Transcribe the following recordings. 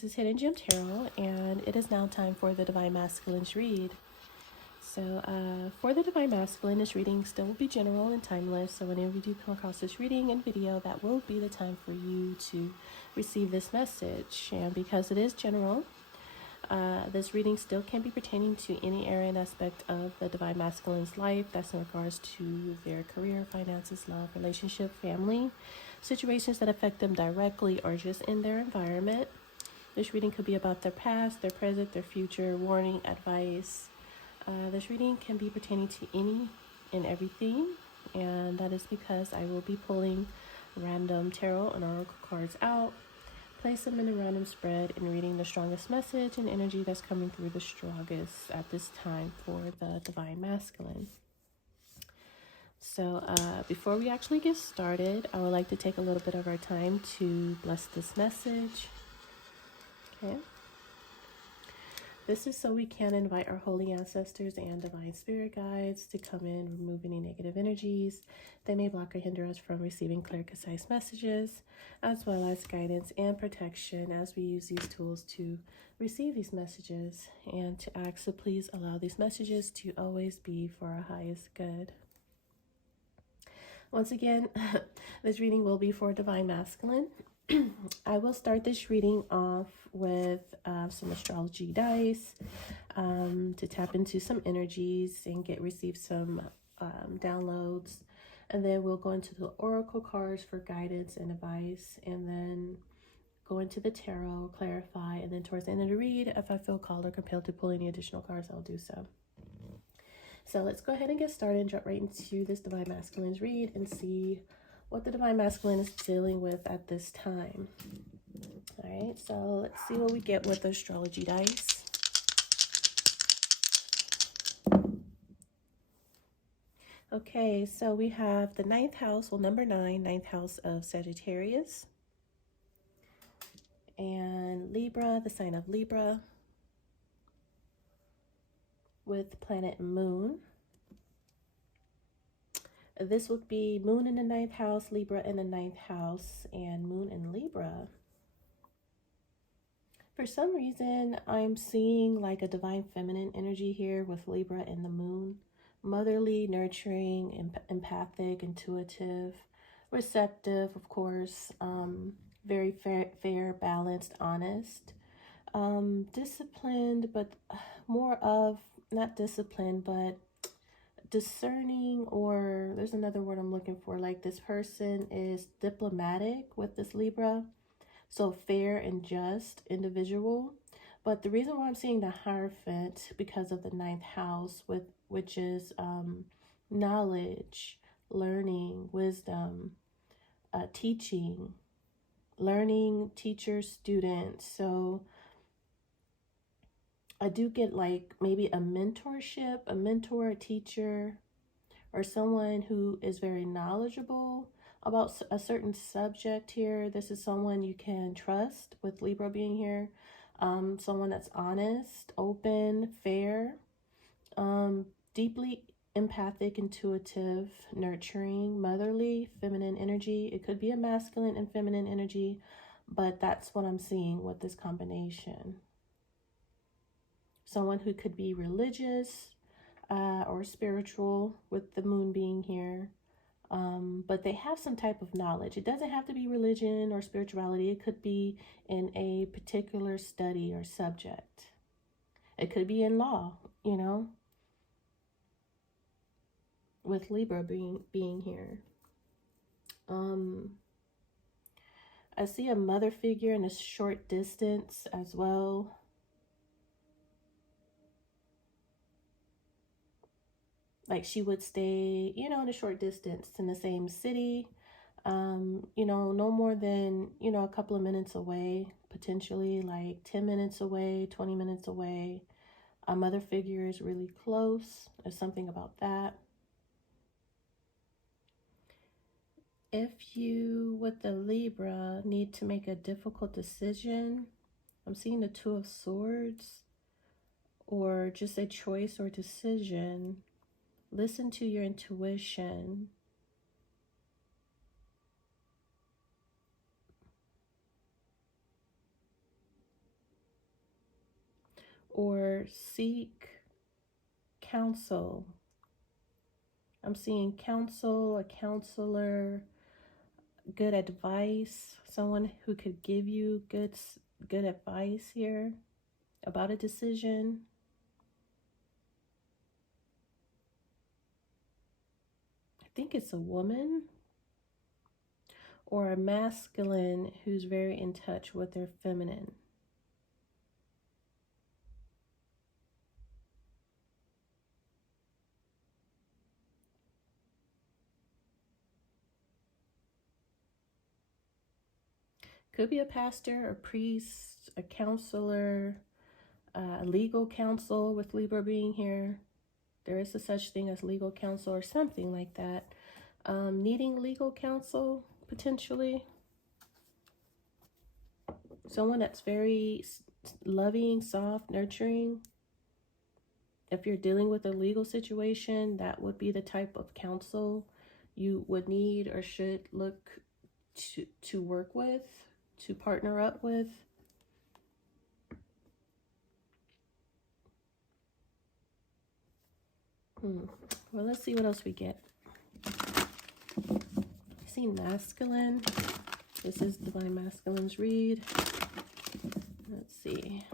this is Hidden Gem Tarot, and it is now time for the Divine Masculine's read. So for the Divine Masculine, this reading still will be general and timeless, so whenever you do come across this reading and video, that will be the time for you to receive this message. And because it is general, this reading still can be pertaining to any area and aspect of the Divine Masculine's life. That's in regards to their career, finances, love, relationship, family, situations that affect them directly or just in their environment. This reading could be about their past, their present, their future, warning, advice. This reading can be pertaining to any and everything, and that is because I will be pulling random tarot and oracle cards out, place them in a random spread, and reading the strongest message and energy that's coming through the strongest at this time for the Divine Masculine. So before we actually get started, I would like to take a little bit of our time to bless this message. Okay. This is so we can invite our holy ancestors and divine spirit guides to come in, remove any negative energies that may block or hinder us from receiving clear, concise messages, as well as guidance and protection as we use these tools to receive these messages, and to ask to please allow these messages to always be for our highest good. Once again, this reading will be for Divine Masculine. I will start this reading off with some astrology dice to tap into some energies and receive some downloads. And then we'll go into the oracle cards for guidance and advice, and then go into the tarot, clarify, and then towards the end of the read, if I feel called or compelled to pull any additional cards, I'll do so. So let's go ahead and get started and jump right into this Divine Masculine's read and see what the Divine Masculine is dealing with at this time. All right, so let's see what we get with the astrology dice. Okay, so we have the 9th house, well, number 9, 9th house of Sagittarius. And Libra, the sign of Libra, with planet Moon. This would be Moon in the 9th house, Libra in the 9th house, and Moon in Libra. For some reason, I'm seeing like a divine feminine energy here with Libra and the Moon. Motherly, nurturing, empathic, intuitive, receptive, of course, very fair, balanced, honest, disciplined, but more of, not disciplined, but discerning, or there's another word I'm looking for, like this person is diplomatic with this Libra, so fair and just individual. But the reason why I'm seeing the Hierophant, because of the 9th house, which is knowledge, learning, wisdom, teaching, learning, teacher, student. So I do get like maybe a mentorship, a mentor, a teacher, or someone who is very knowledgeable about a certain subject here. This is someone you can trust, with Libra being here. Someone that's honest, open, fair, deeply empathic, intuitive, nurturing, motherly, feminine energy. It could be a masculine and feminine energy, but that's what I'm seeing with this combination. Someone who could be religious or spiritual, with the Moon being here. But they have some type of knowledge. It doesn't have to be religion or spirituality. It could be in a particular study or subject. It could be in law, you know, with Libra being here. I see a mother figure in a short distance as well. Like she would stay, you know, in a short distance in the same city, you know, no more than, you know, a couple of minutes away, potentially like 10 minutes away, 20 minutes away. A mother figure is really close. There's something about that. If you, with the Libra, need to make a difficult decision, I'm seeing the 2 of Swords, or just a choice or decision. Listen to your intuition. or seek counsel. I'm seeing counsel, a counselor, good advice, someone who could give you good advice here about a decision. I think it's a woman or a masculine who's very in touch with their feminine. Could be a pastor, a priest, a counselor, legal counsel with Libra being here. There is a such thing as legal counsel or something like that. Needing legal counsel, potentially. Someone that's very loving, soft, nurturing. If you're dealing with a legal situation, that would be the type of counsel you would need or should look to work with, to partner up with. Well, let's see what else we get. I see masculine. This is Divine Masculine's read. Let's see.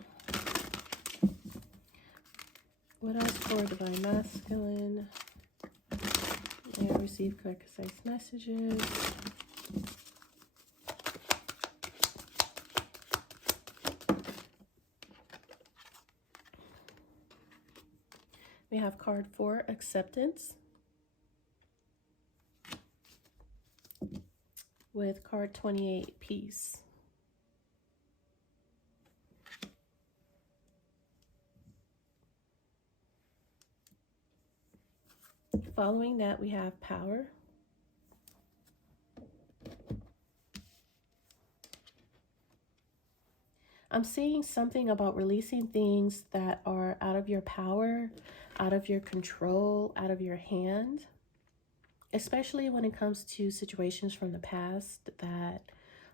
What else for Divine Masculine? And receive clear, concise messages. We have card 4, acceptance. With card 28, peace. Following that, we have power. I'm seeing something about releasing things that are out of your power, out of your control, out of your hand, especially when it comes to situations from the past that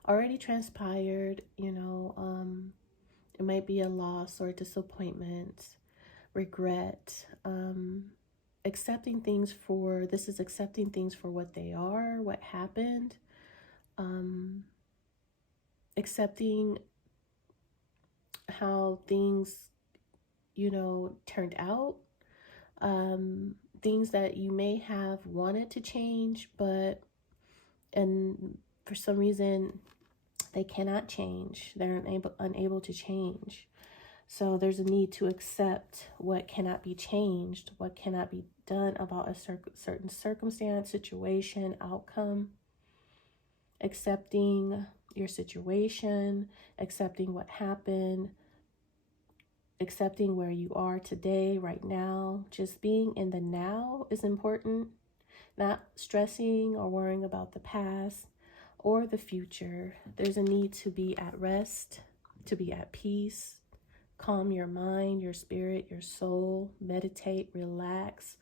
already transpired. You know, it might be a loss or disappointment, regret, accepting things for, this is accepting things for what they are, what happened, accepting how things, you know, turned out, things that you may have wanted to change, but, and for some reason they cannot change, they're unable to change. So there's a need to accept what cannot be changed, what cannot be done about a certain circumstance, situation, outcome. Accepting your situation, accepting what happened, accepting where you are today, right now. Just being in the now is important. Not stressing or worrying about the past or the future. There's a need to be at rest, to be at peace. Calm your mind, your spirit, your soul. Meditate, relax.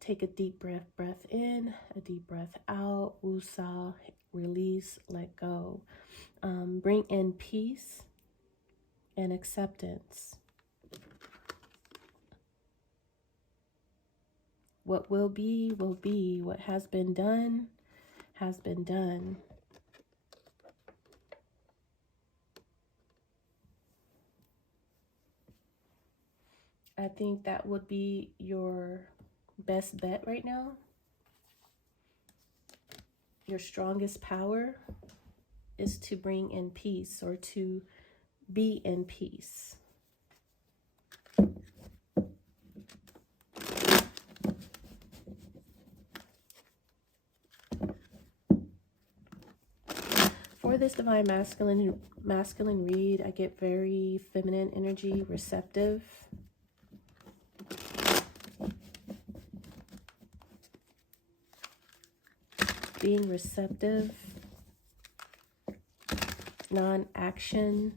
Take a deep breath in, a deep breath out. Woosah, release, let go. Bring in peace and acceptance. What will be, will be. What has been done, has been done. I think that would be your best bet right now. Your strongest power is to bring in peace or to be in peace. For this Divine Masculine read, I get very feminine energy, receptive. Being receptive, non-action,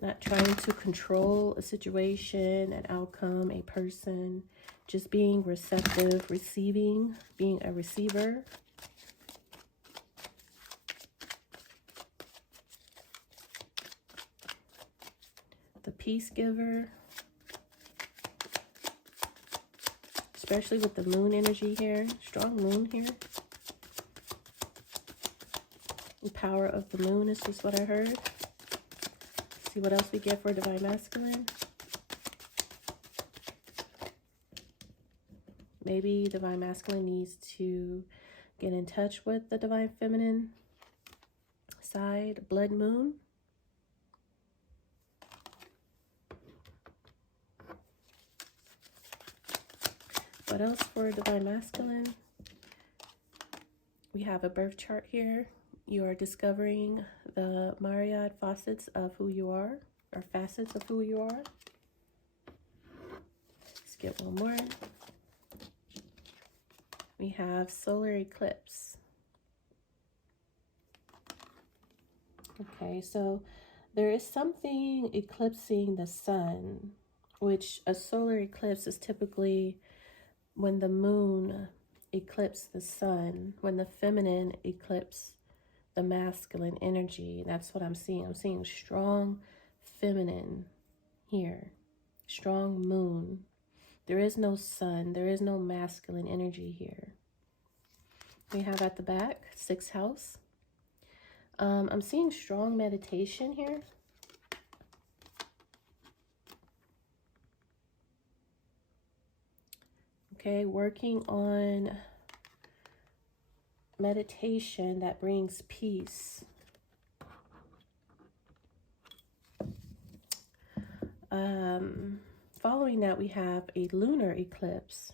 not trying to control a situation, an outcome, a person, just being receptive, receiving, being a receiver. the peace giver, especially with the moon energy here. Strong moon here. The power of the moon is just what I heard. See what else we get for Divine Masculine. Maybe Divine Masculine needs to get in touch with the Divine Feminine side, Blood Moon. What else for Divine Masculine? We have a birth chart here. You are discovering the myriad facets of who you are, or facets of who you are. Let's get one more. We have solar eclipse. Okay, so there is something eclipsing the sun, which a solar eclipse is typically when the moon eclipses the sun, when the feminine eclipses the masculine energy. That's what I'm seeing. I'm seeing strong feminine here, strong moon. There is no sun. There is no masculine energy here. We have at the back, 6th house. I'm seeing strong meditation here. Okay, working on meditation that brings peace. Following that, we have a lunar eclipse.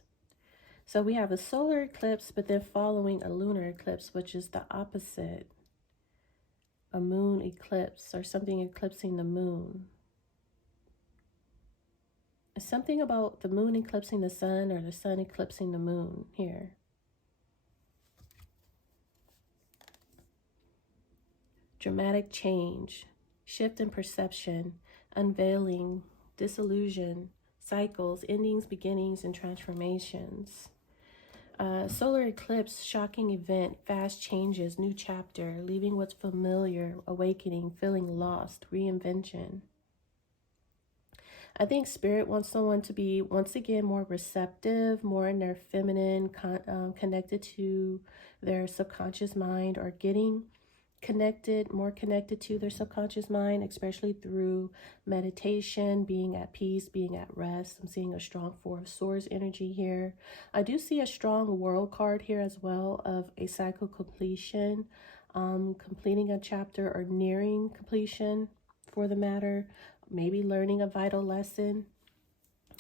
So we have a solar eclipse, but then following a lunar eclipse, which is the opposite. A moon eclipse, or something eclipsing the moon. Something about the moon eclipsing the sun, or the sun eclipsing the moon here. Dramatic change, shift in perception, unveiling, disillusion, cycles, endings, beginnings, and transformations. Solar eclipse, shocking event, fast changes, new chapter, leaving what's familiar, awakening, feeling lost, reinvention. I think Spirit wants someone to be, once again, more receptive, more in their feminine, connected to their subconscious mind, or getting connected, more connected to their subconscious mind, especially through meditation, being at peace, being at rest. I'm seeing a strong 4 of Swords energy here. I do see a strong World card here as well, of a cycle completion, completing a chapter or nearing completion for the matter, maybe learning a vital lesson,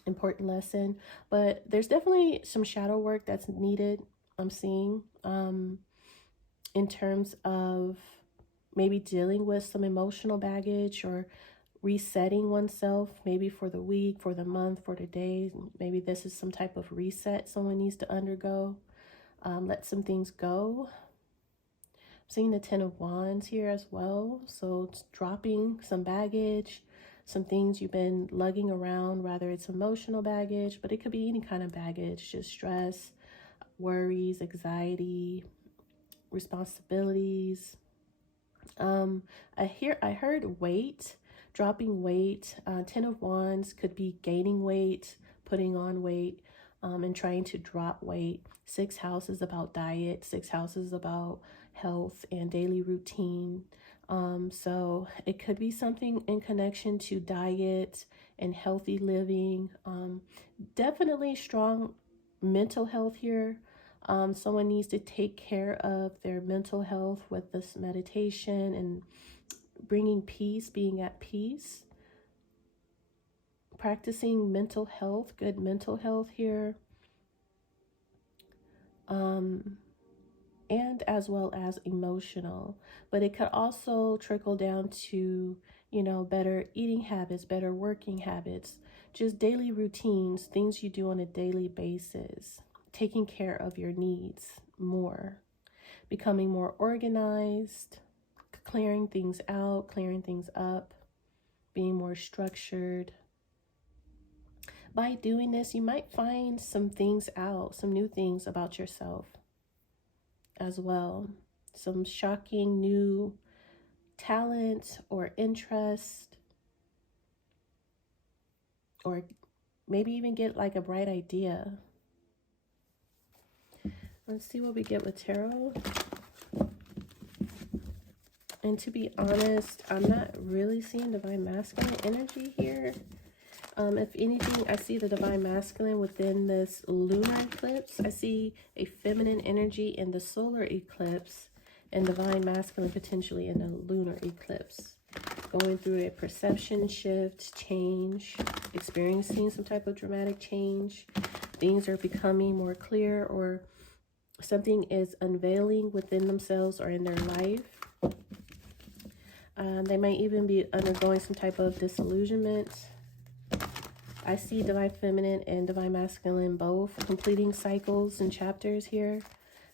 important lesson. But there's definitely some shadow work that's needed, I'm seeing, in terms of maybe dealing with some emotional baggage, or resetting oneself, maybe for the week, for the month, for the days. Maybe this is some type of reset someone needs to undergo. Let some things go. I'm seeing the 10 of Wands here as well. So it's dropping some baggage, some things you've been lugging around, whether it's emotional baggage, but it could be any kind of baggage, just stress, worries, anxiety, responsibilities. I heard weight, dropping weight. 10 of Wands could be gaining weight, putting on weight, and trying to drop weight. 6th house is about diet. 6th house is about health and daily routine. So it could be something in connection to diet and healthy living. Definitely strong mental health here. Someone needs to take care of their mental health with this meditation and bringing peace, being at peace. Practicing mental health, good mental health here. And as well as emotional. But it could also trickle down to, you know, better eating habits, better working habits, just daily routines, things you do on a daily basis. Taking care of your needs more, becoming more organized, clearing things out, clearing things up, being more structured. By doing this, you might find some things out, some new things about yourself as well. Some shocking new talent or interest. or maybe even get like a bright idea. Let's see what we get with tarot. And to be honest, I'm not really seeing divine masculine energy here. If anything, I see the divine masculine within this lunar eclipse. I see a feminine energy in the solar eclipse and divine masculine potentially in the lunar eclipse. Going through a perception shift, change, experiencing some type of dramatic change. Things are becoming more clear, or something is unveiling within themselves or in their life. They might even be undergoing some type of disillusionment. I see divine feminine and divine masculine both completing cycles and chapters here.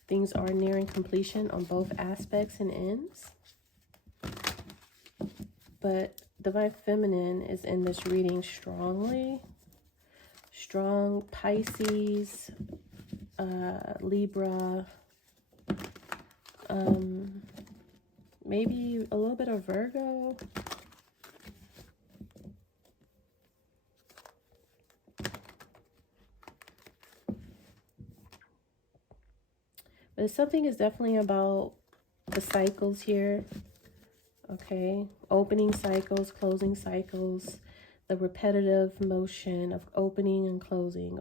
Things are nearing completion on both aspects and ends. But divine feminine is in this reading strongly. Strong Pisces, Libra, maybe a little bit of Virgo. But something is definitely about the cycles here. Okay, opening cycles, closing cycles, the repetitive motion of opening and closing,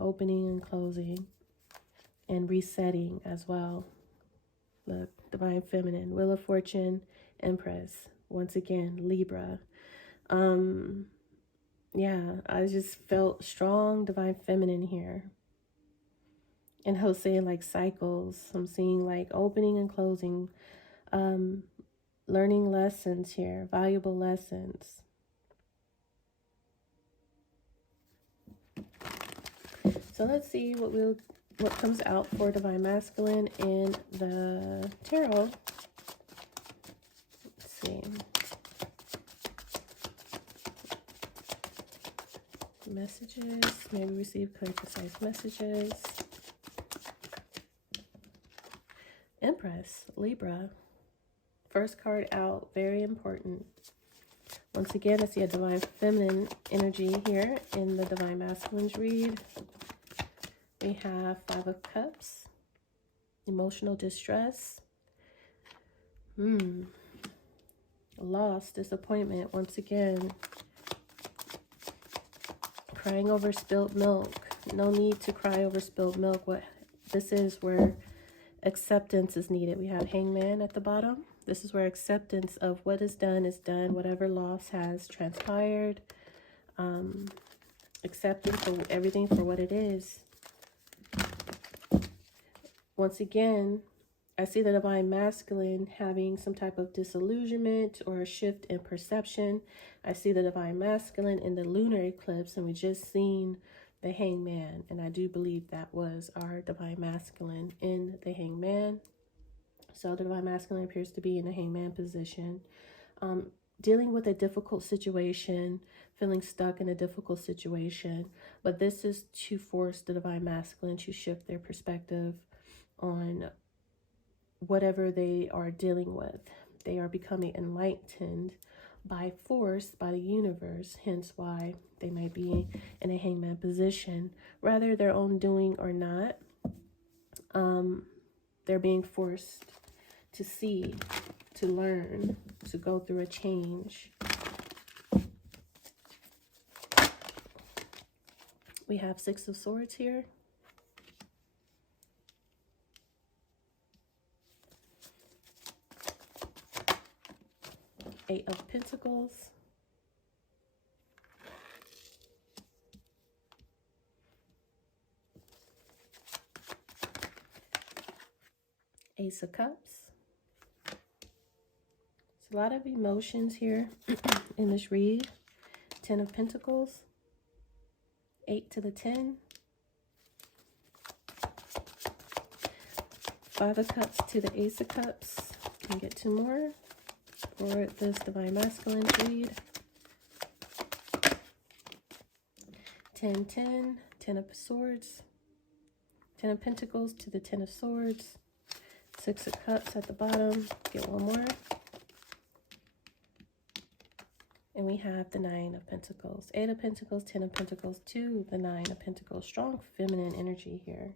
and resetting as well. The divine feminine, Wheel of Fortune, Empress, once again, Libra. Yeah, I just felt strong divine feminine here. And I was saying like cycles. I'm seeing like opening and closing, learning lessons here, valuable lessons. So let's see what comes out for divine masculine in the tarot. Let's see. Messages, maybe receive clear, precise messages. Empress, Libra. First card out, very important. Once again, I see a divine feminine energy here in the divine masculine's read. We have Five of Cups, emotional distress. Loss, disappointment, once again. Crying over spilled milk. No need to cry over spilled milk. What this is where acceptance is needed. We have Hangman at the bottom. This is where acceptance of what is done, whatever loss has transpired. Accepting for everything for what it is. Once again, I see the divine masculine having some type of disillusionment or a shift in perception. I see the divine masculine in the lunar eclipse, and we just seen the Hangman, and I do believe that was our divine masculine in the Hangman. So the divine masculine appears to be in the Hangman position, dealing with a difficult situation, feeling stuck in a difficult situation. But this is to force the divine masculine to shift their perspective on whatever they are dealing with. They are becoming enlightened by force, by the universe, hence why they might be in a Hangman position. Rather their own doing or not, they're being forced to see, to learn, to go through a change. We have Six of Swords here. Eight of Pentacles. Ace of Cups. There's a lot of emotions here in this read. 10 of Pentacles. 8 to the 10. 5 of Cups to the Ace of Cups. Can get 2 more for this divine masculine read. 10, 10. 10 of Swords. 10 of Pentacles to the 10 of Swords. 6 of Cups at the bottom. Get 1 more. And we have the Nine of Pentacles, Eight of Pentacles, Ten of Pentacles to the Nine of Pentacles. Strong feminine energy here.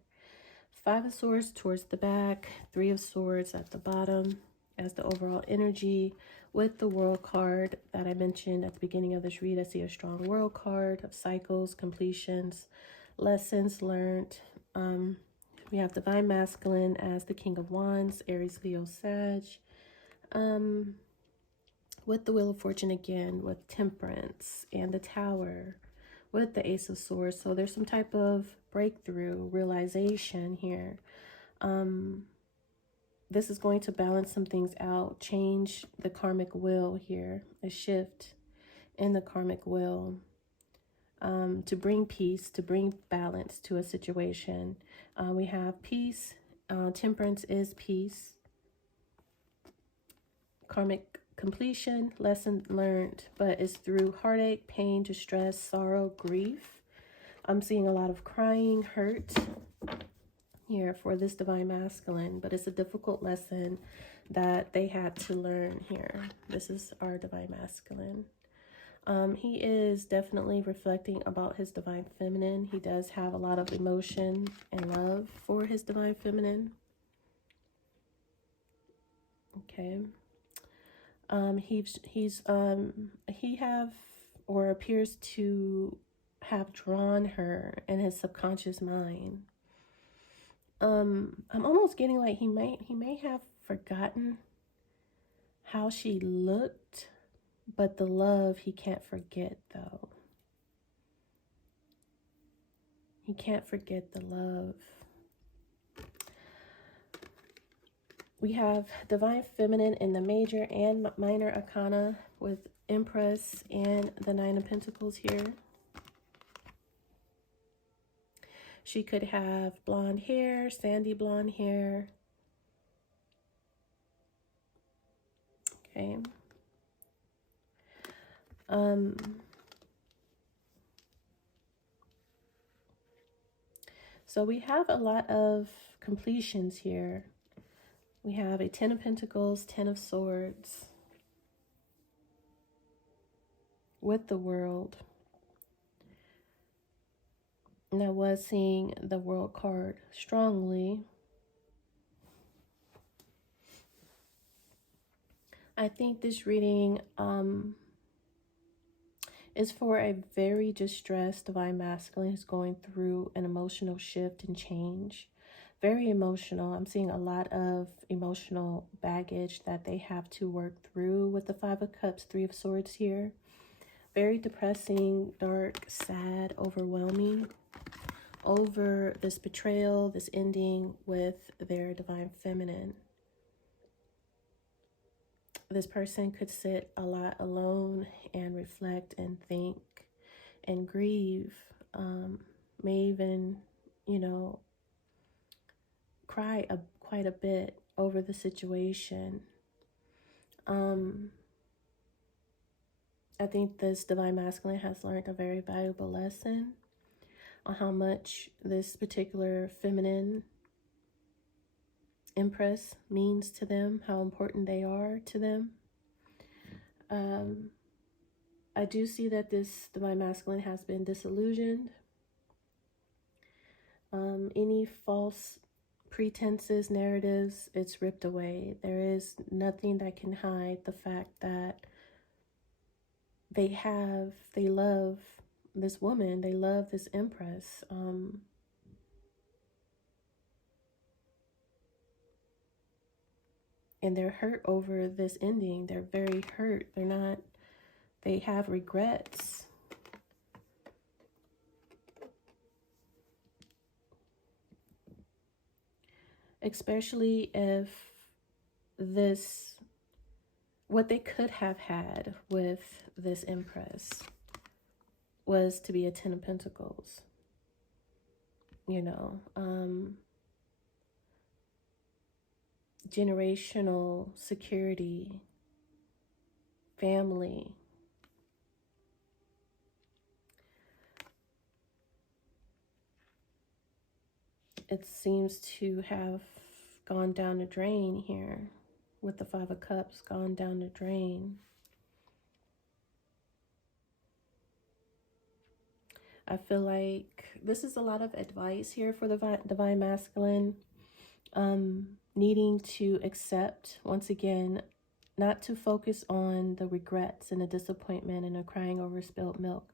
Five of Swords towards the back, Three of Swords at the bottom as the overall energy. With the World card that I mentioned at the beginning of this read, I see a strong World card of cycles, completions, lessons learned. We have Divine Masculine as the King of Wands, Aries, Leo, Sag. With the Wheel of Fortune again, with Temperance and the Tower, with the Ace of Swords. So there's some type of breakthrough, realization here. This is going to balance some things out, change the karmic wheel here, a shift in the karmic wheel, to bring peace, to bring balance to a situation. We have peace. Temperance is peace. Karmic completion, lesson learned, but it's through heartache, pain, distress, sorrow, grief. I'm seeing a lot of crying, hurt here for this Divine Masculine, but it's a difficult lesson that they had to learn here. This is our Divine Masculine. He is definitely reflecting about his Divine Feminine. He does have a lot of emotion and love for his Divine Feminine. Okay. He have or appears to have drawn her in his subconscious mind. I'm almost getting like he may have forgotten how she looked, but the love he can't forget though. He can't forget the love. We have Divine Feminine in the major and minor arcana with Empress and the Nine of Pentacles here. She could have blonde hair, sandy blonde hair. Okay. So we have a lot of completions here. We have a Ten of Pentacles, Ten of Swords with the World. And I was seeing the World card strongly. I think this reading is for a very distressed Divine Masculine who's going through an emotional shift and change. Very emotional. I'm seeing a lot of emotional baggage that they have to work through with the Five of Cups, Three of Swords here. Very depressing, dark, sad, overwhelming over this betrayal, this ending with their Divine Feminine. This person could sit a lot alone and reflect and think and grieve. May even, cry quite a bit over the situation. I think this Divine Masculine has learned a very valuable lesson on how much this particular feminine Empress means to them, how important they are to them. I do see that this Divine Masculine has been disillusioned. Any false pretenses, narratives, it's ripped away. There is nothing that can hide the fact that they love this woman, they love this Empress. And they're hurt over this ending. They're very hurt. They have regrets. Especially if what they could have had with this Empress was to be a Ten of Pentacles. Generational security, family. It seems to have gone down the drain here with the Five of Cups, gone down the drain. I feel like this is a lot of advice here for the divine masculine. Needing to accept, once again, not to focus on the regrets and the disappointment and the crying over spilled milk.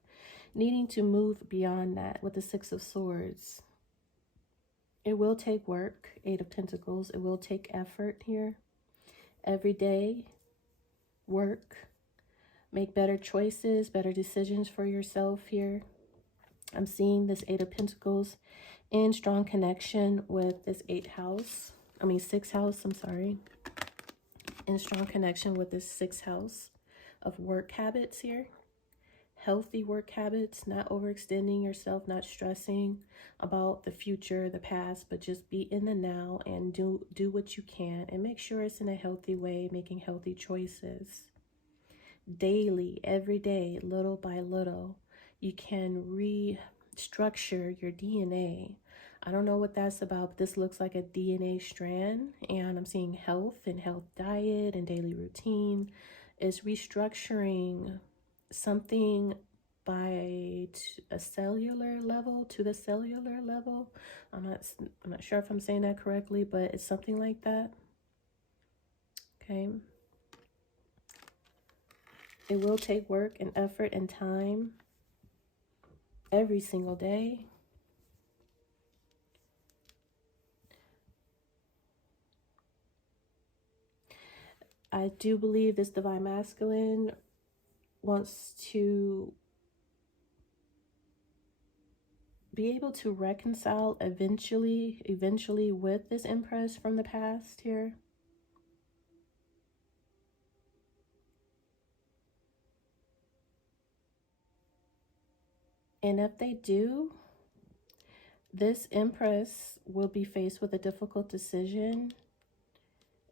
Needing to move beyond that with the Six of Swords. It will take work, Eight of Pentacles. It will take effort here. Every day, work. Make better choices, better decisions for yourself here. I'm seeing this Eight of Pentacles in strong connection with this sixth house, I'm sorry. In strong connection with this sixth house of work habits here. Healthy work habits, not overextending yourself, not stressing about the future, the past, but just be in the now and do what you can and make sure it's in a healthy way, making healthy choices. Daily, every day, little by little, you can restructure your DNA. I don't know what that's about, but this looks like a DNA strand, and I'm seeing health and health diet and daily routine is restructuring something by a cellular level to the cellular level. I'm not sure if I'm saying that correctly, but it's something like that. Okay. It will take work and effort and time every single day. I do believe this divine masculine wants to be able to reconcile eventually with this Empress from the past here. And if they do, this Empress will be faced with a difficult decision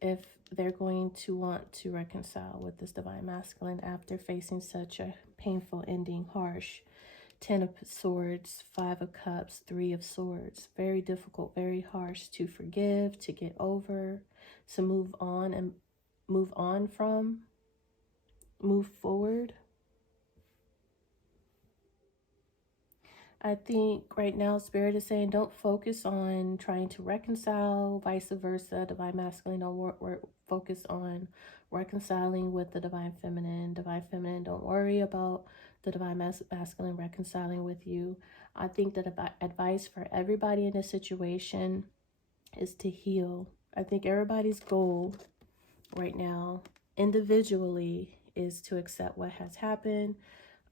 if they're going to want to reconcile with this divine masculine after facing such a painful ending, harsh. 10 of Swords, 5 of Cups, 3 of Swords. Very difficult, very harsh to forgive, to get over, to move on and move forward. I think right now Spirit is saying don't focus on trying to reconcile, vice versa. Divine masculine, don't focus on reconciling with the divine feminine. Divine feminine, don't worry about the divine masculine reconciling with you. I think that advice for everybody in this situation is to heal. I think everybody's goal right now individually is to accept what has happened,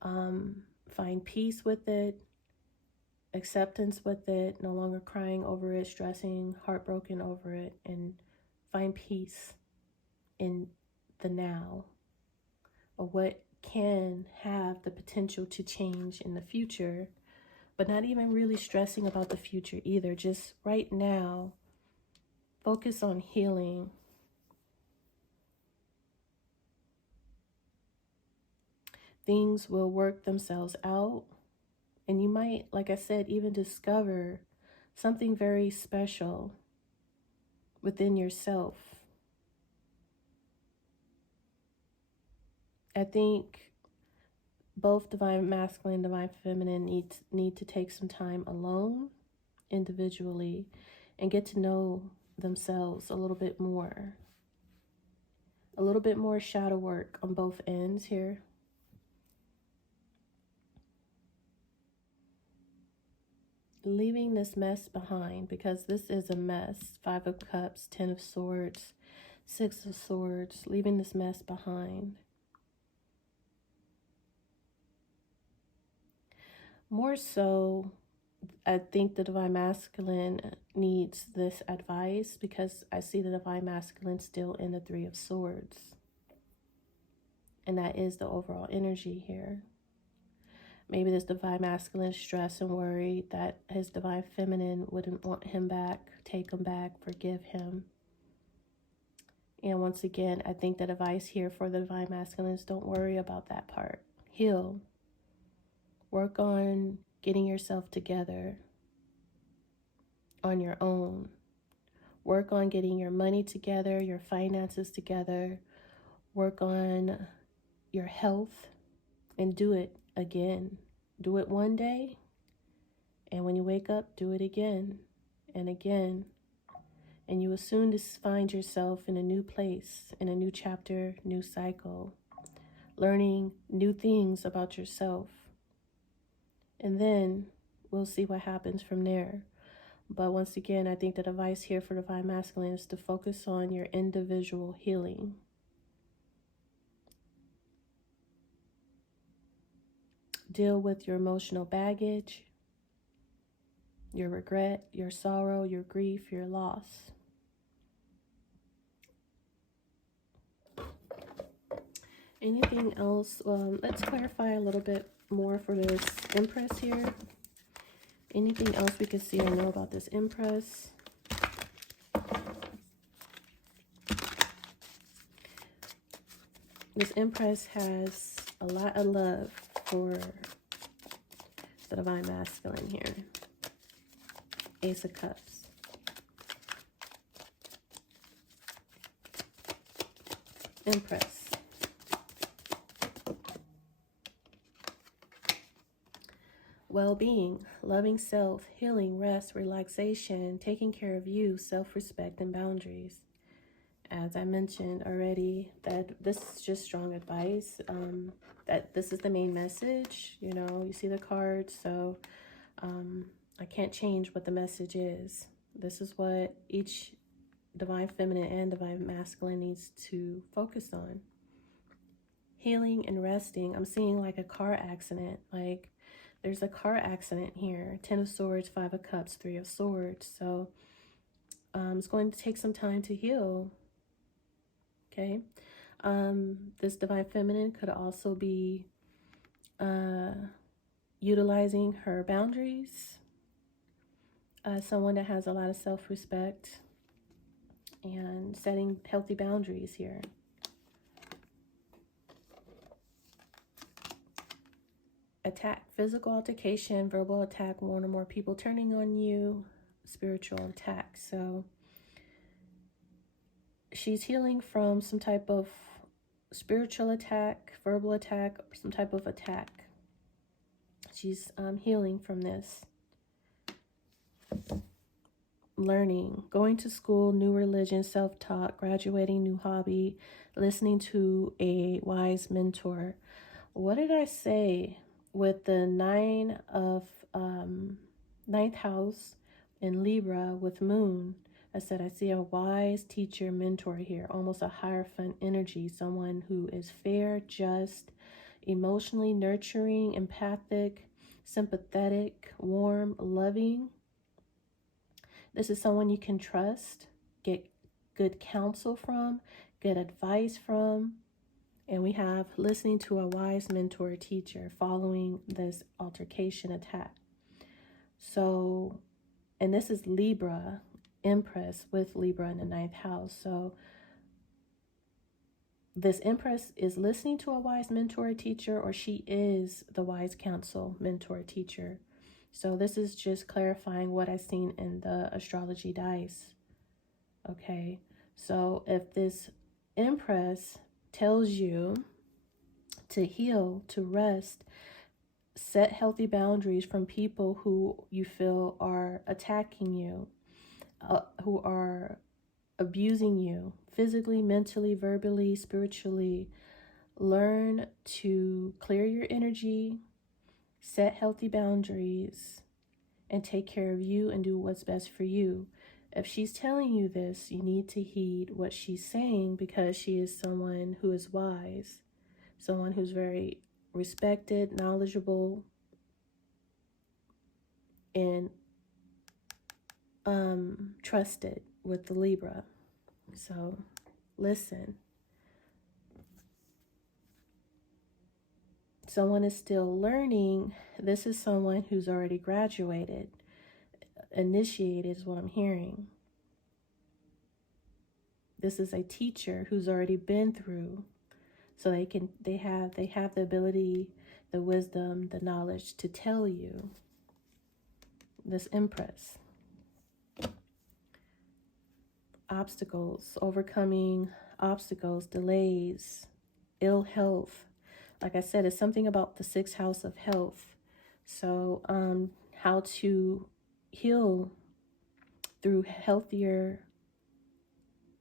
find peace with it, acceptance with it, no longer crying over it, stressing, heartbroken over it, and find peace in the now, or what can have the potential to change in the future, but not even really stressing about the future either. Just right now, focus on healing. Things will work themselves out. And you might, like I said, even discover something very special within yourself. I think both divine masculine and divine feminine need to take some time alone, individually, and get to know themselves a little bit more. A little bit more shadow work on both ends here. Leaving this mess behind, because this is a mess. 5 of Cups, 10 of Swords, 6 of Swords. Leaving this mess behind. More so, I think the divine masculine needs this advice because I see the divine masculine still in the 3 of Swords. And that is the overall energy here. Maybe this divine masculine is stressed and worried that his divine feminine wouldn't want him back, take him back, forgive him. And once again, I think the advice here for the divine masculine is don't worry about that part. Heal. Work on getting yourself together on your own. Work on getting your money together, your finances together. Work on your health and do it again. Do it one day And when you wake up, do it again and again. And you will soon find yourself in a new place, in a new chapter, new cycle, learning new things about yourself. And then we'll see what happens from there. But once again, I think the advice here for Divine Masculine is to focus on your individual healing. Deal with your emotional baggage, your regret, your sorrow, your grief, your loss. Anything else? Let's clarify a little bit more for this Empress here. Anything else we can see or know about this Empress? This Empress has a lot of love for the Divine Masculine here. Ace of Cups. Empress. Well-being, loving self, healing, rest, relaxation, taking care of you, self-respect, and boundaries. As I mentioned already, that this is just strong advice. That this is the main message. You know, you see the cards, so I can't change what the message is. This is what each Divine Feminine and Divine Masculine needs to focus on. Healing and resting. I'm seeing like a car accident. Like there's a car accident here. 10 of Swords, 5 of Cups, 3 of Swords. So it's going to take some time to heal. Okay. This Divine Feminine could also be utilizing her boundaries. Someone that has a lot of self-respect and setting healthy boundaries here. Attack, physical altercation, verbal attack, one or more people turning on you, spiritual attack. So she's healing from some type of spiritual attack, verbal attack, or some type of attack. She's healing from this. Learning, going to school, new religion, self-taught, graduating, new hobby, listening to a wise mentor. What did I say with the 9 of 9th house in Libra with Moon? I said I see a wise teacher, mentor here, almost a Hierophant energy, someone who is fair, just, emotionally nurturing, empathic, sympathetic, warm, loving. This is someone you can trust, get good counsel from, good advice from. And we have listening to a wise mentor teacher following this altercation attack. So, and this is Libra, Empress with Libra in the 9th house. So this Empress is listening to a wise mentor teacher, or she is the wise counsel mentor teacher. So this is just clarifying what I've seen in the astrology dice. Okay, so if this Empress tells you to heal, to rest, set healthy boundaries from people who you feel are attacking you, who are abusing you, physically, mentally, verbally, spiritually, learn to clear your energy, set healthy boundaries, and take care of you and do what's best for you. If she's telling you this, you need to heed what she's saying, because she is someone who is wise, someone who's very respected, knowledgeable, and trusted with the Libra. So listen. Someone is still learning. This is someone who's already graduated. Initiated is what I'm hearing. This is a teacher who's already been through. So they have the ability, the wisdom, the knowledge to tell you. This Empress. Obstacles, overcoming obstacles, delays, ill health. Like I said, it's something about the 6th house of health. So how to heal through healthier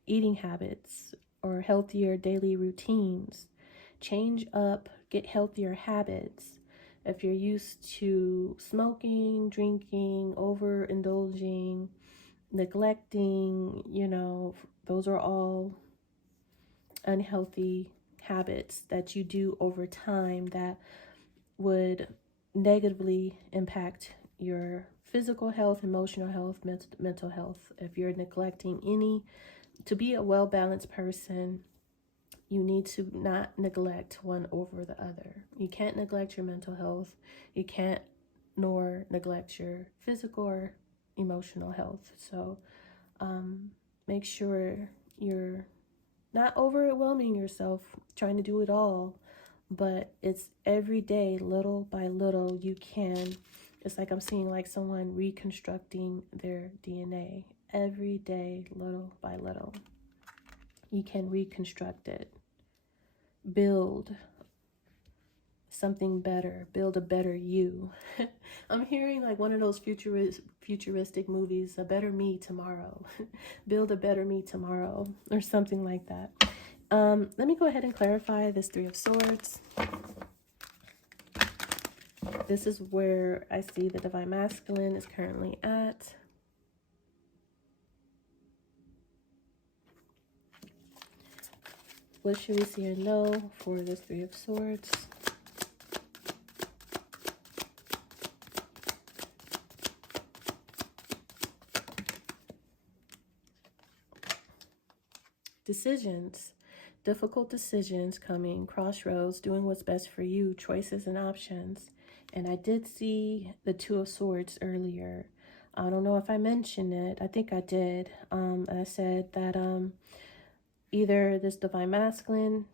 eating habits or healthier daily routines. Change up, get healthier habits. If you're used to smoking, drinking, overindulging, neglecting, you know, those are all unhealthy habits that you do over time that would negatively impact your physical health, emotional health, mental health. If you're neglecting any, to be a well-balanced person, you need to not neglect one over the other. You can't neglect your mental health. You can't nor neglect your physical or emotional health. So make sure you're not overwhelming yourself trying to do it all, but it's every day, little by little, you can. It's like I'm seeing like someone reconstructing their DNA. Every day, little by little, you can reconstruct it. Build something better, build a better you. I'm hearing like one of those futuristic movies, A Better Me Tomorrow. Build a better me tomorrow, or something like that. Let me go ahead and clarify this Three of Swords. This is where I see the Divine Masculine is currently at. What should we see or know for this Three of Swords? Decisions. Difficult decisions coming, crossroads, doing what's best for you, choices and options. And I did see the Two of Swords earlier. I don't know if I mentioned it. I think I did. I said that either this Divine Masculine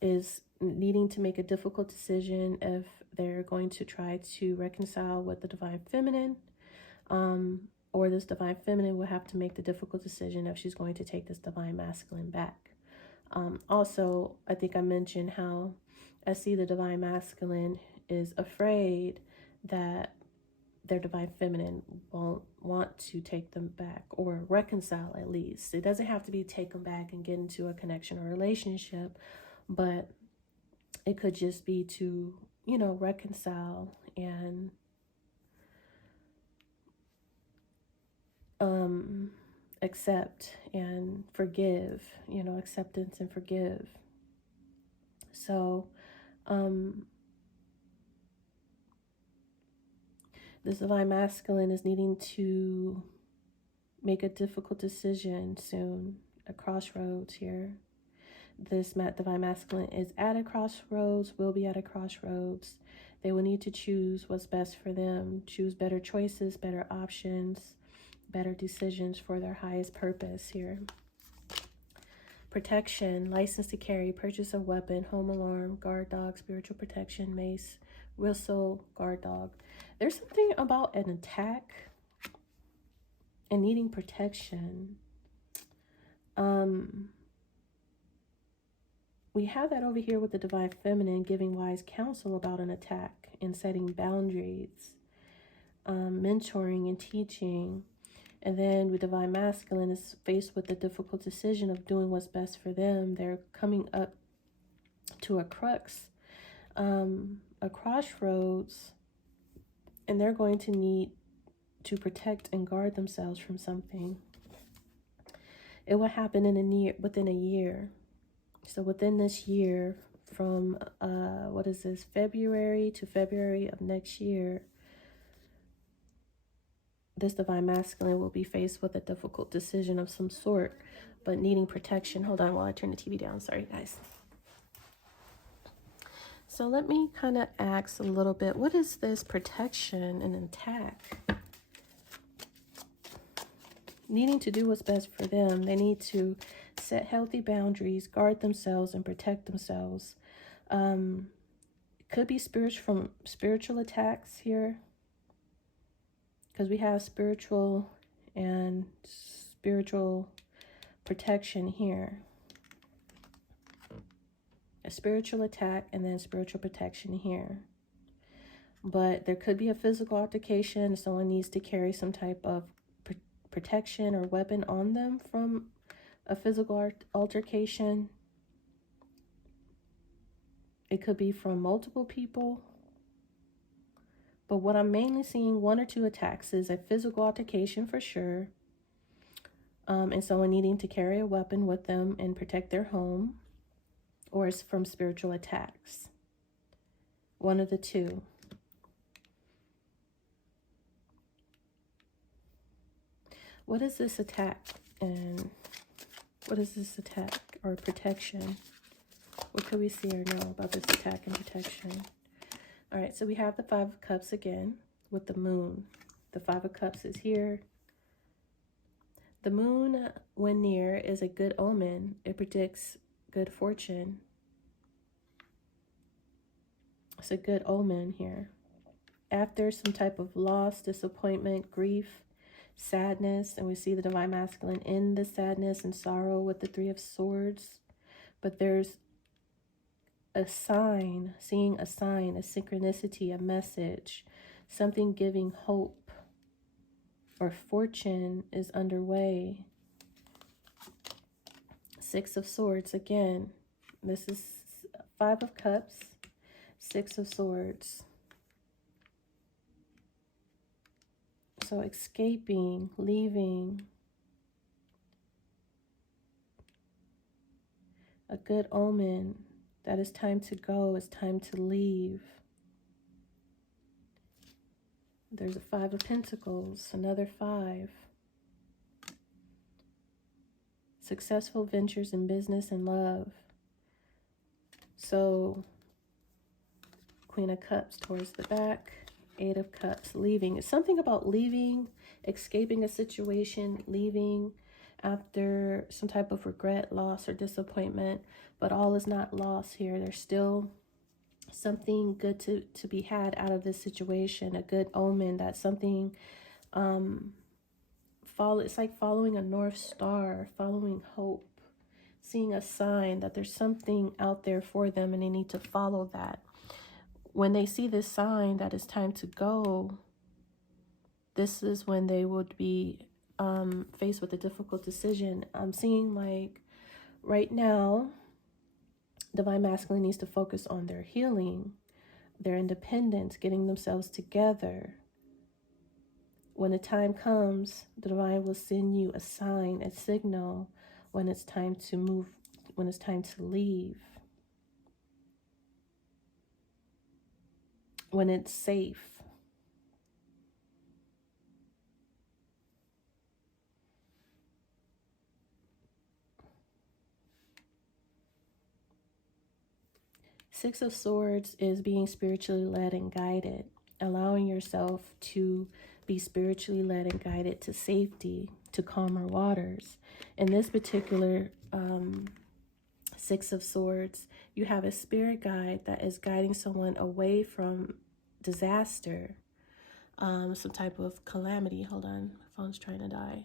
is needing to make a difficult decision if they're going to try to reconcile with the Divine Feminine, or this Divine Feminine will have to make the difficult decision if she's going to take this Divine Masculine back. Also, I think I mentioned how I see the Divine Masculine is afraid that their Divine Feminine won't want to take them back or reconcile at least. It doesn't have to be take them back and get into a connection or relationship, but it could just be to, you know, reconcile and accept and forgive, you know, acceptance and forgive. So this Divine Masculine is needing to make a difficult decision soon, a crossroads here. This Divine Masculine is at a crossroads, will be at a crossroads. They will need to choose what's best for them, choose better choices, better options, better decisions for their highest purpose here. Protection, license to carry, purchase a weapon, home alarm, guard dog, spiritual protection, mace, whistle, guard dog. There's something about an attack and needing protection. We have that over here with the Divine Feminine giving wise counsel about an attack and setting boundaries, mentoring and teaching. And then with Divine Masculine is faced with the difficult decision of doing what's best for them. They're coming up to a crux, a crossroads, and they're going to need to protect and guard themselves from something. It will happen within a year. So within this year, from February to February of next year, this Divine Masculine will be faced with a difficult decision of some sort, but needing protection. Hold on while I turn the TV down. Sorry, guys. So let me kind of ask a little bit, what is this protection and attack? Needing to do what's best for them. They need to set healthy boundaries, guard themselves, and protect themselves. Could be spiritual attacks here, because we have spiritual and spiritual protection here. A spiritual attack and then spiritual protection here. but there could be a physical altercation. Someone needs to carry some type of protection or weapon on them from a physical altercation. It could be from multiple people. But what I'm mainly seeing, 1 or 2 attacks, is a physical altercation for sure. And someone needing to carry a weapon with them and protect their home, or it's from spiritual attacks. 1 of the 2. What is this attack, and what is this attack or protection? What could we see or know about this attack and protection? All right, so we have the 5 of Cups again with the moon. The 5 of Cups is here. The moon, when near, is a good omen. It predicts good fortune. It's a good omen here. After some type of loss, disappointment, grief, sadness, and we see the Divine Masculine in the sadness and sorrow with the 3 of Swords, but there's a sign, seeing a sign, a synchronicity, a message, something giving hope or fortune is underway. 6 of Swords again. This is 5 of Cups, 6 of Swords. So escaping, leaving. A good omen that it's time to go, it's time to leave. There's a 5 of Pentacles, another 5. Successful ventures in business and love. So Queen of Cups towards the back, 8 of Cups, leaving. It's something about leaving, escaping a situation, leaving after some type of regret, loss, or disappointment. But all is not lost here. There's still something good to be had out of this situation, a good omen, that something it's like following a North Star, following hope, seeing a sign that there's something out there for them and they need to follow that. When they see this sign that it's time to go, this is when they would be faced with a difficult decision. I'm seeing like right now, Divine Masculine needs to focus on their healing, their independence, getting themselves together. When the time comes, the Divine will send you a sign, a signal, when it's time to move, when it's time to leave, when it's safe. Six of Swords is being spiritually led and guided, allowing yourself to be spiritually led and guided to safety, to calmer waters. In this particular Six of Swords, you have a spirit guide that is guiding someone away from disaster, some type of calamity. Hold on, my phone's trying to die.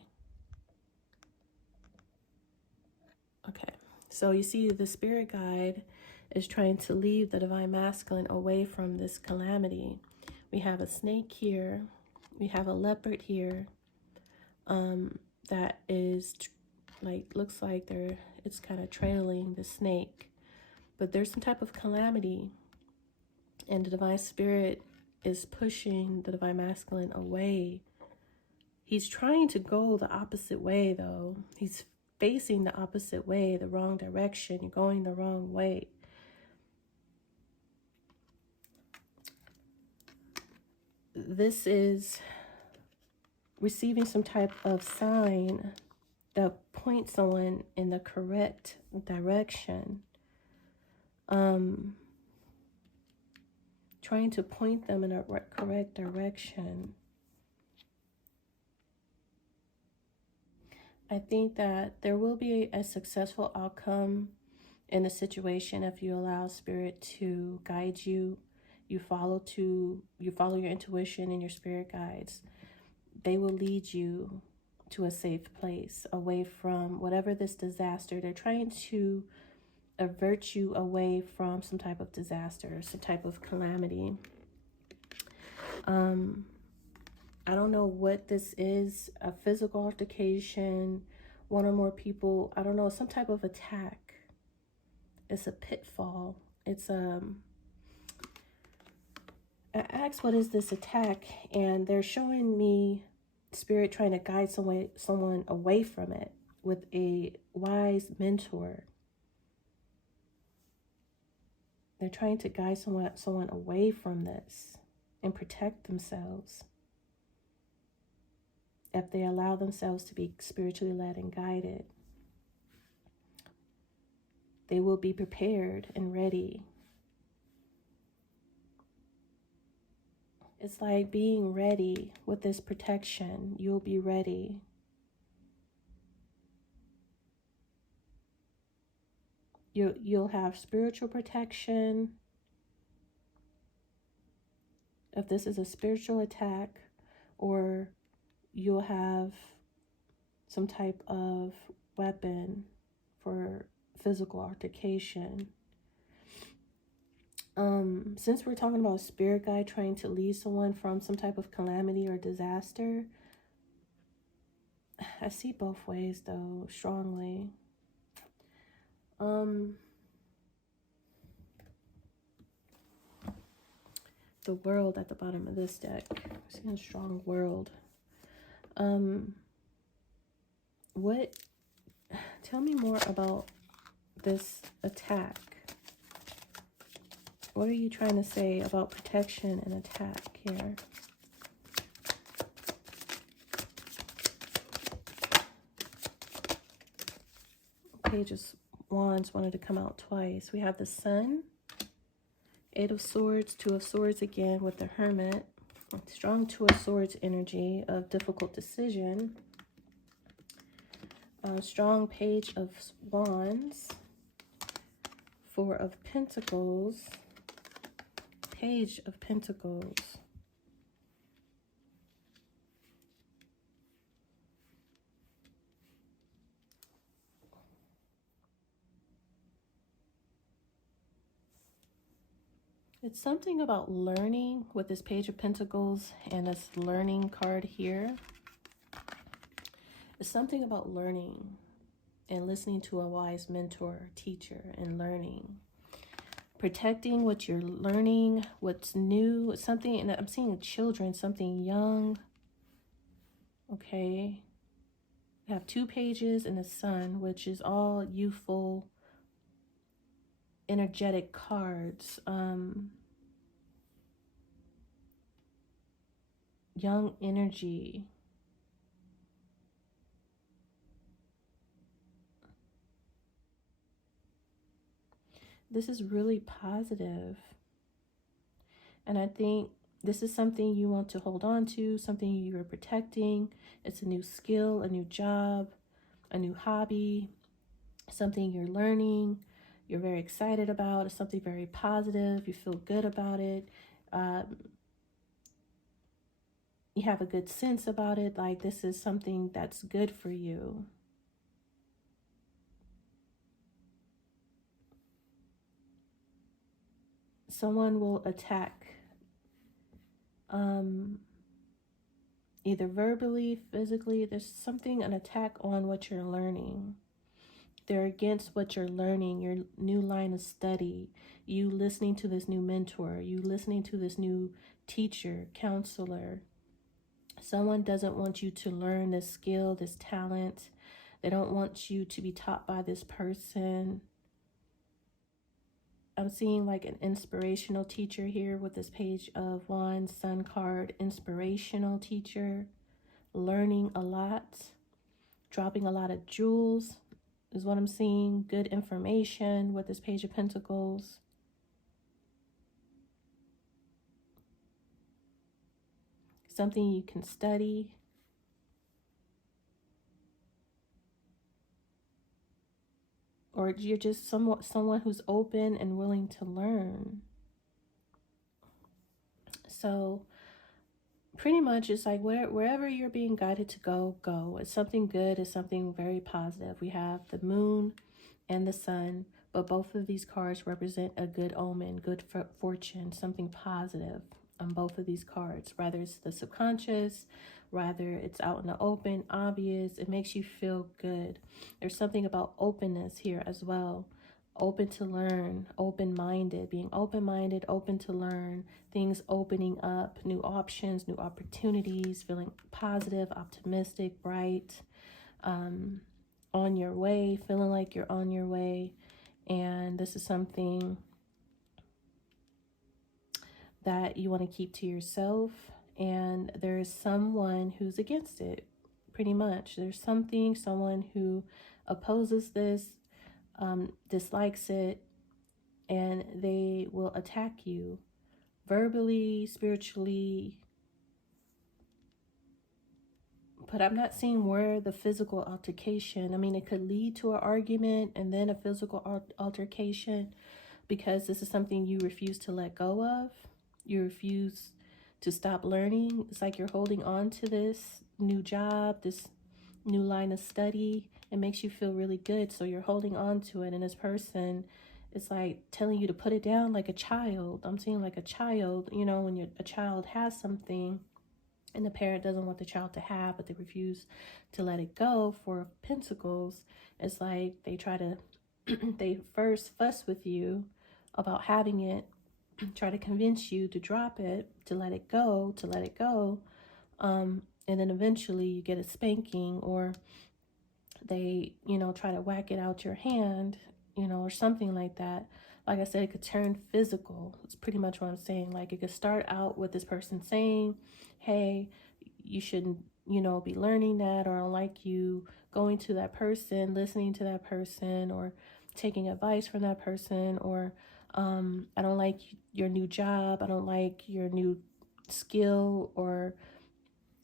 Okay, so you see the spirit guide is trying to leave the Divine Masculine away from this calamity. We have a snake here. We have a leopard here that is like, looks like it's kind of trailing the snake. But there's some type of calamity, and the Divine Spirit is pushing the Divine Masculine away. He's trying to go the opposite way, though. He's facing the opposite way, the wrong direction. You're going the wrong way. This is receiving some type of sign that points someone in the correct direction. Trying to point them in a correct direction. I think that there will be a successful outcome in the situation if you allow Spirit to guide you. You follow your intuition and your spirit guides. They will lead you to a safe place, away from whatever this disaster. They're trying to avert you away from some type of disaster, some type of calamity. I don't know what this is, a physical altercation, one or more people, I don't know, some type of attack. It's a pitfall. It's I asked, what is this attack? And they're showing me spirit trying to guide someone away from it with a wise mentor. They're trying to guide someone away from this and protect themselves. If they allow themselves to be spiritually led and guided, they will be prepared and ready. It's like being ready with this protection. You'll be ready. You'll have spiritual protection. If this is a spiritual attack, or you'll have some type of weapon for physical altercation. Since we're talking about a spirit guide trying to lead someone from some type of calamity or disaster, I see both ways though, strongly. The world at the bottom of this deck. I'm seeing a strong world. Tell me more about this attack. What are you trying to say about protection and attack here? Page of Wands wanted to come out twice. We have the Sun, Eight of Swords, Two of Swords again with the Hermit. Strong Two of Swords energy of difficult decision. Strong Page of Wands, Four of Pentacles, Page of Pentacles. It's something about learning with this Page of Pentacles and this learning card here. It's something about learning and listening to a wise mentor, teacher, and learning. Protecting what you're learning, what's new, something, and I'm seeing children, something young. Okay. We have two pages and the Sun, which is all youthful, energetic cards. Young energy. This is really positive. And I think this is something you want to hold on to, something you're protecting. It's a new skill, a new job, a new hobby, something you're learning, you're very excited about. It's something very positive. You feel good about it. You have a good sense about it. Like this is something that's good for you. Someone will attack, either verbally, physically. There's something, an attack on what you're learning. They're against what you're learning, your new line of study, you listening to this new mentor, you listening to this new teacher, counselor. Someone doesn't want you to learn this skill, this talent. They don't want you to be taught by this person. I'm seeing like an inspirational teacher here with this Page of Wands, Sun card, inspirational teacher, learning a lot, dropping a lot of jewels is what I'm seeing. Good information with this Page of Pentacles. Something you can study. Or you're just someone who's open and willing to learn. So pretty much it's like wherever you're being guided to go, go. It's something good. It's something very positive. We have the Moon and the Sun, but both of these cards represent a good omen, good fortune, something positive. on both of these cards. Rather it's the subconscious, rather it's out in the open, obvious. It makes you feel good. There's something about openness here as well. Open to learn, open-minded, being open-minded, open to learn, things opening up, new options, new opportunities, feeling positive, optimistic, bright, on your way, feeling like you're on your way. And this is something that you want to keep to yourself. And there's someone who's against it, pretty much. There's someone who opposes this, dislikes it, and they will attack you verbally, spiritually. But I'm not seeing where the physical altercation. I mean, it could lead to an argument and then a physical altercation, because this is something you refuse to let go of. You refuse to stop learning. It's like you're holding on to this new job, this new line of study. It makes you feel really good, so you're holding on to it. And this person is like telling you to put it down, like a child. I'm seeing like a child, you know, when a child has something and the parent doesn't want the child to have, but they refuse to let it go. For Pentacles, it's like they try to, they first fuss with you about having it, try to convince you to drop it, to let it go, and then eventually you get a spanking, or they, you know, try to whack it out your hand, you know, or something like that. Like I said, it could turn physical. It's pretty much what I'm saying. Like, it could start out with this person saying, hey, you shouldn't, you know, be learning that, or I don't like you going to that person, listening to that person, or taking advice from that person, or I don't like your new job, I don't like your new skill, or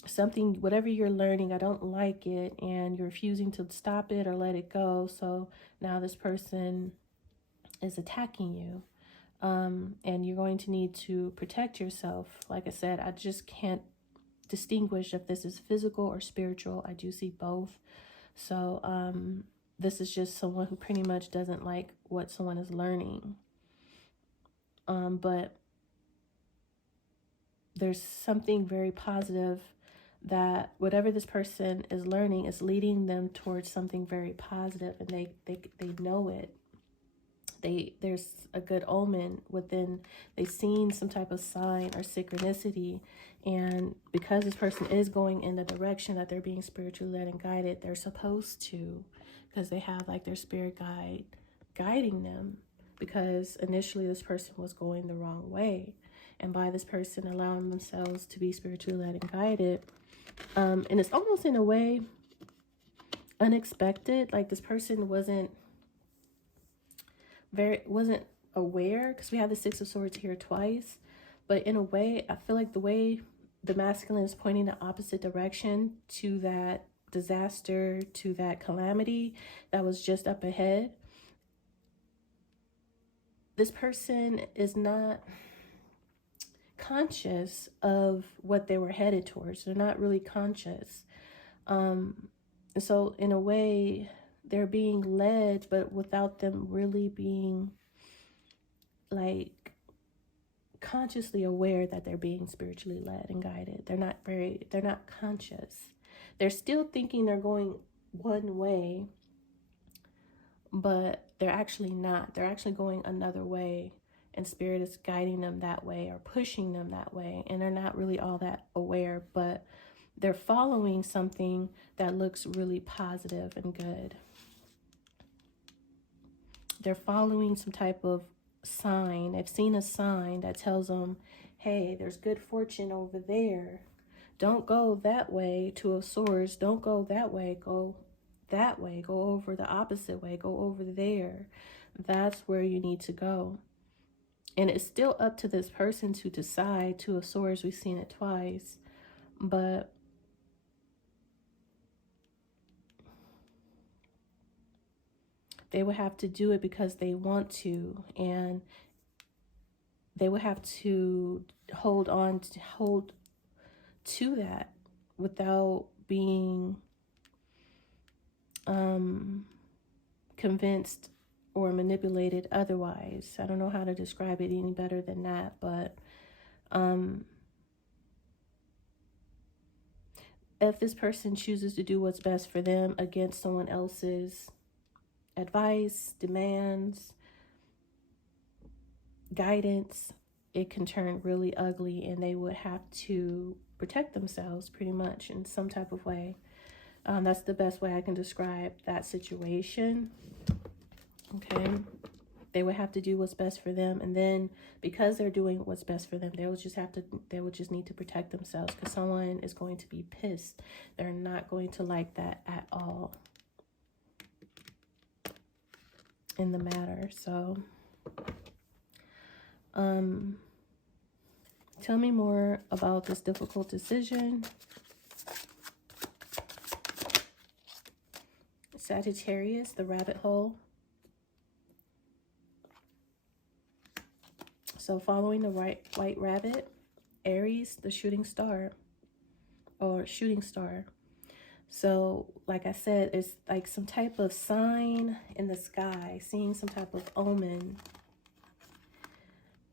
something, whatever you're learning, I don't like it, and you're refusing to stop it or let it go. So now this person is attacking you, and you're going to need to protect yourself. Like I said, I just can't distinguish if this is physical or spiritual. I do see both. So this is just someone who pretty much doesn't like what someone is learning. But there's something very positive that whatever this person is learning is leading them towards something very positive, and they know it. There's a good omen within. They've seen some type of sign or synchronicity, and because this person is going in the direction that they're being spiritually led and guided, they're supposed to, because they have like their spirit guide guiding them, because initially this person was going the wrong way, and by this person allowing themselves to be spiritually led and guided, and it's almost in a way unexpected. Like, this person wasn't aware, because we have the Six of Swords here twice, but in a way I feel like the way the masculine is pointing the opposite direction to that disaster, to that calamity that was just up ahead, this person is not conscious of what they were headed towards. They're not really conscious. So in a way, they're being led, but without them really being like consciously aware that they're being spiritually led and guided. They're not conscious. They're still thinking they're going one way, but they're actually not. They're actually going another way, and spirit is guiding them that way or pushing them that way, and they're not really all that aware, but they're following something that looks really positive and good. They're following some type of sign. They've seen a sign that tells them, hey, there's good fortune over there. Don't go that way to a source. Don't go that way. Go that way. Go over the opposite way. Go over there. That's where you need to go. And it's still up to this person to decide. To a source, we've seen it twice. But they would have to do it because they want to, and they would have to hold to that without being convinced or manipulated otherwise. I don't know how to describe it any better than that, but If this person chooses to do what's best for them against someone else's advice, demands, guidance, it can turn really ugly, and they would have to protect themselves pretty much in some type of way. That's the best way I can describe that situation. Okay. They would have to do what's best for them, and then because they're doing what's best for them, they would just need to protect themselves, because someone is going to be pissed. They're not going to like that at all in the matter. So tell me more about this difficult decision. Sagittarius, the rabbit hole. So following the white rabbit. Aries, the shooting star, or shooting star. So like I said, it's like some type of sign in the sky, seeing some type of omen,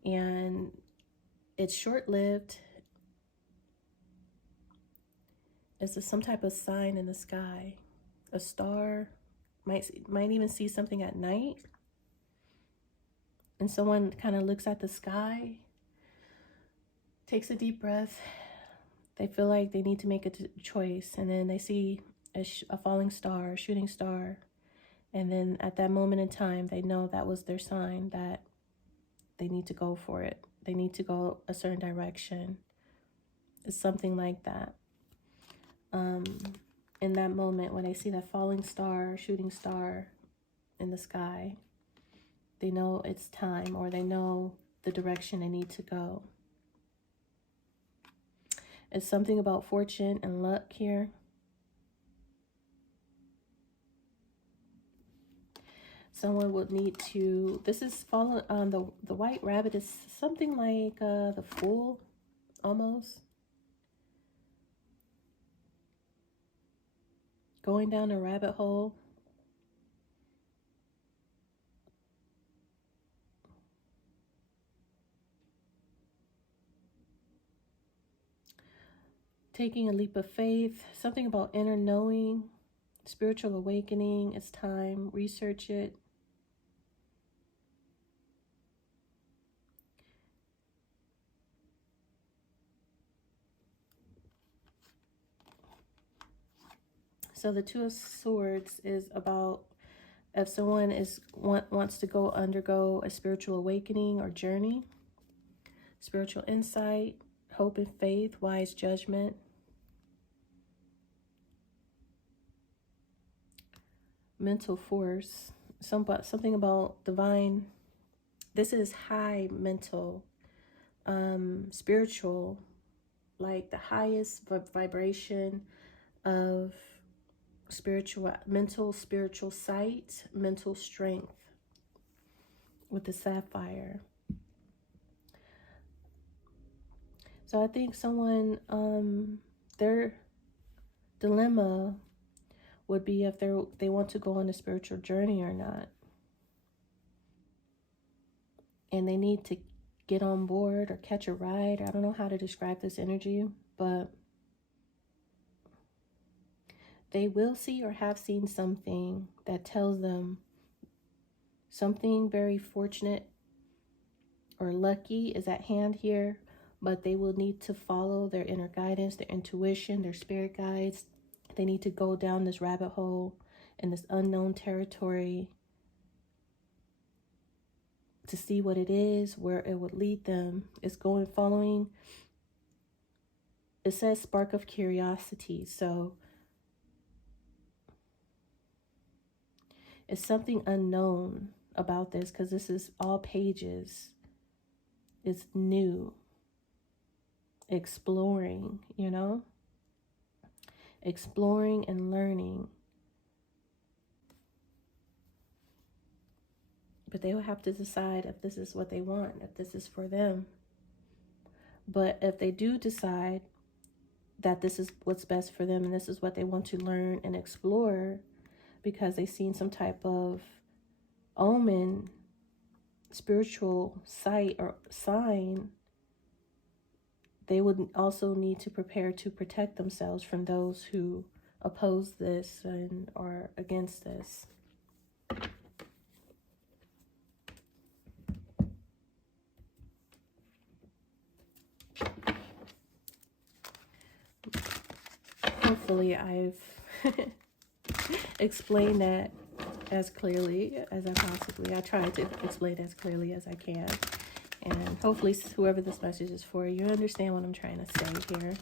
and it's short-lived. It's some type of sign in the sky, a star. Might even see something at night, and someone kind of looks at the sky, takes a deep breath. They feel like they need to make a choice, and then they see a falling star, a shooting star, and then at that moment in time, they know that was their sign that they need to go for it. They need to go a certain direction. It's something like that. In that moment, when they see that falling star, shooting star in the sky, they know it's time, or they know the direction they need to go. It's something about fortune and luck here. Someone would need to, this is follow the white rabbit is something like the Fool, almost. Going down a rabbit hole. Taking a leap of faith, something about inner knowing, spiritual awakening. It's time, research it. So the Two of Swords is about if someone wants to undergo a spiritual awakening or journey, spiritual insight, hope and faith, wise judgment. Mental force, something about divine. This is high mental, spiritual, like the highest vibration of spiritual sight, mental strength with the sapphire. So I think someone, their dilemma would be if they want to go on a spiritual journey or not. And they need to get on board or catch a ride. I don't know how to describe this energy, but they will see or have seen something that tells them something very fortunate or lucky is at hand here, but they will need to follow their inner guidance, their intuition, their spirit guides. They need to go down this rabbit hole in this unknown territory to see what it is, where it would lead them. It's following. It says spark of curiosity. So it's something unknown about this, because this is all pages. It's new. Exploring, exploring and learning. But they will have to decide if this is what they want, if this is for them. But if they do decide that this is what's best for them and this is what they want to learn and explore, because they've seen some type of omen, spiritual sight or sign, they would also need to prepare to protect themselves from those who oppose this and are against this. Hopefully I've explained that as clearly as I tried to explain as clearly as I can. And hopefully whoever this message is for, you understand what I'm trying to say here.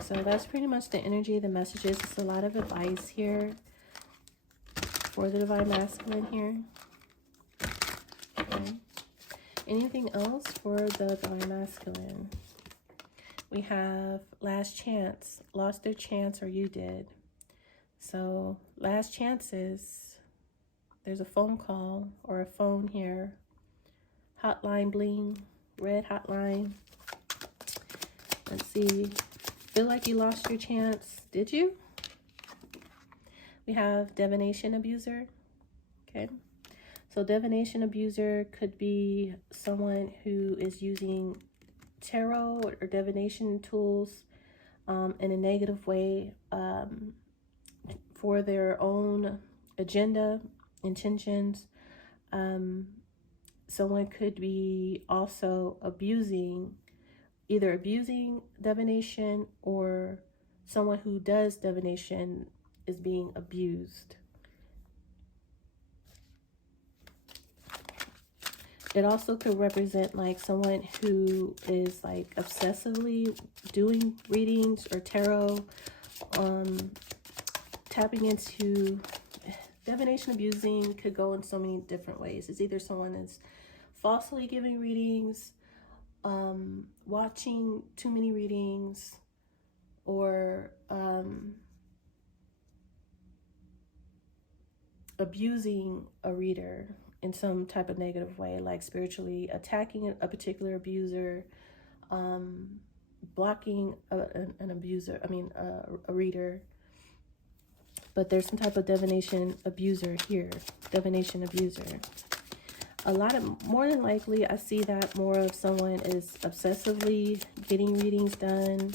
So that's pretty much the energy, the messages. It's a lot of advice here for the Divine Masculine here. Okay. Anything else for the Divine Masculine? We have last chance, lost their chance, or you did. So last chances, there's a phone call or a phone here. Hotline bling, red hotline. Let's see. Feel like you lost your chance. Did you? We have divination abuser. Okay. So divination abuser could be someone who is using tarot or divination tools in a negative way for their own agenda, intentions. Someone could be also either abusing divination, or someone who does divination is being abused. It also could represent like someone who is like obsessively doing readings or tarot, tapping into divination. Abusing could go in so many different ways. It's either someone is falsely giving readings, watching too many readings, or abusing a reader in some type of negative way, like spiritually attacking a particular abuser, blocking an abuser, a reader. But there's some type of divination abuser here, divination abuser. More than likely, I see that more of someone is obsessively getting readings done,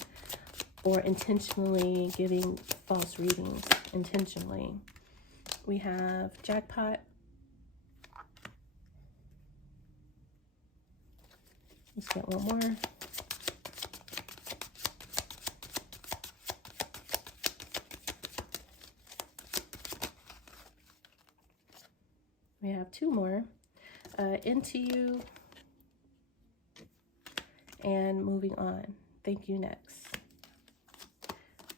or intentionally giving false readings, intentionally. We have jackpot. Let's get one more. We have two more. Into you and moving on. Thank you. Next,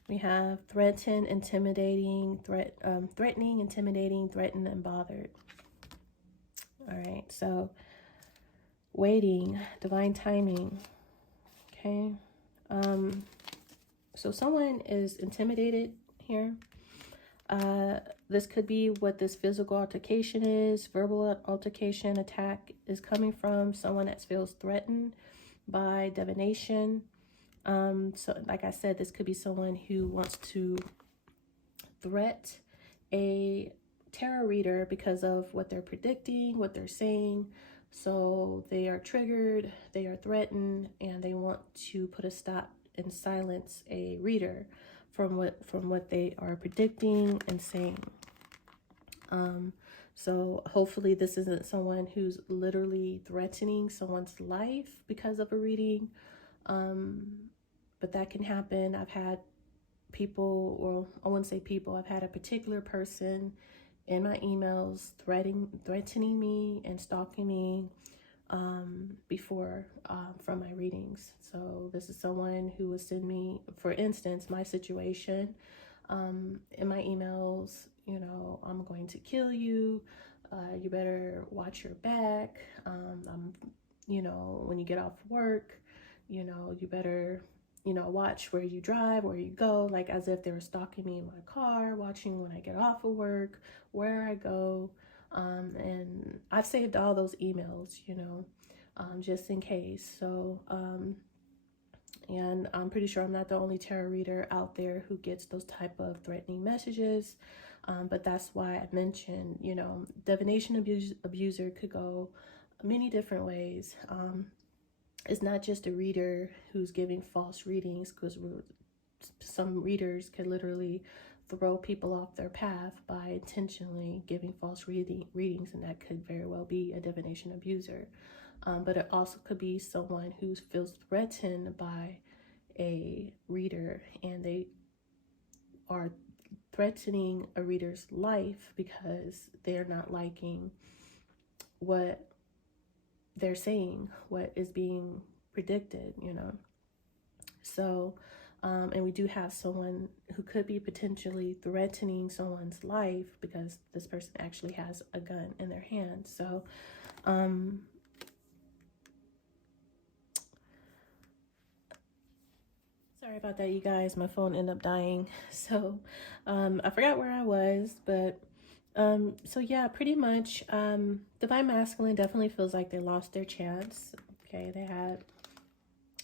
we have threaten, intimidating, threatening, intimidating, threatened, and bothered. All right, so waiting, divine timing. Okay, so someone is intimidated here. This could be what this physical altercation is, verbal altercation, attack is coming from someone that feels threatened by divination. So like I said, this could be someone who wants to threat a tarot reader because of what they're predicting, what they're saying. So they are triggered, they are threatened, and they want to put a stop and silence a reader from what they are predicting and saying. So hopefully this isn't someone who's literally threatening someone's life because of a reading. But that can happen. I've had people, or I wouldn't say people, I've had a particular person in my emails threatening me and stalking me before from my readings. So this is someone who would send me, for instance, my situation in my emails, you know, I'm going to kill you. You better watch your back. You know, when you get off work, you know, you better, you know, watch where you drive, where you go, like as if they were stalking me in my car, watching when I get off of work, where I go. And I've saved all those emails, you know, just in case. So, and I'm pretty sure I'm not the only tarot reader out there who gets those type of threatening messages. But that's why I mentioned, you know, divination abuser could go many different ways. It's not just a reader who's giving false readings, because some readers can literally throw people off their path by intentionally giving false readings, and that could very well be a divination abuser. But it also could be someone who feels threatened by a reader, and they are threatening a reader's life because they're not liking what they're saying, what is being predicted, you know. So, and we do have someone who could be potentially threatening someone's life because this person actually has a gun in their hand. So, sorry about that, you guys. My phone ended up dying. So, I forgot where I was, but so yeah, pretty much, divine masculine definitely feels like they lost their chance. Okay,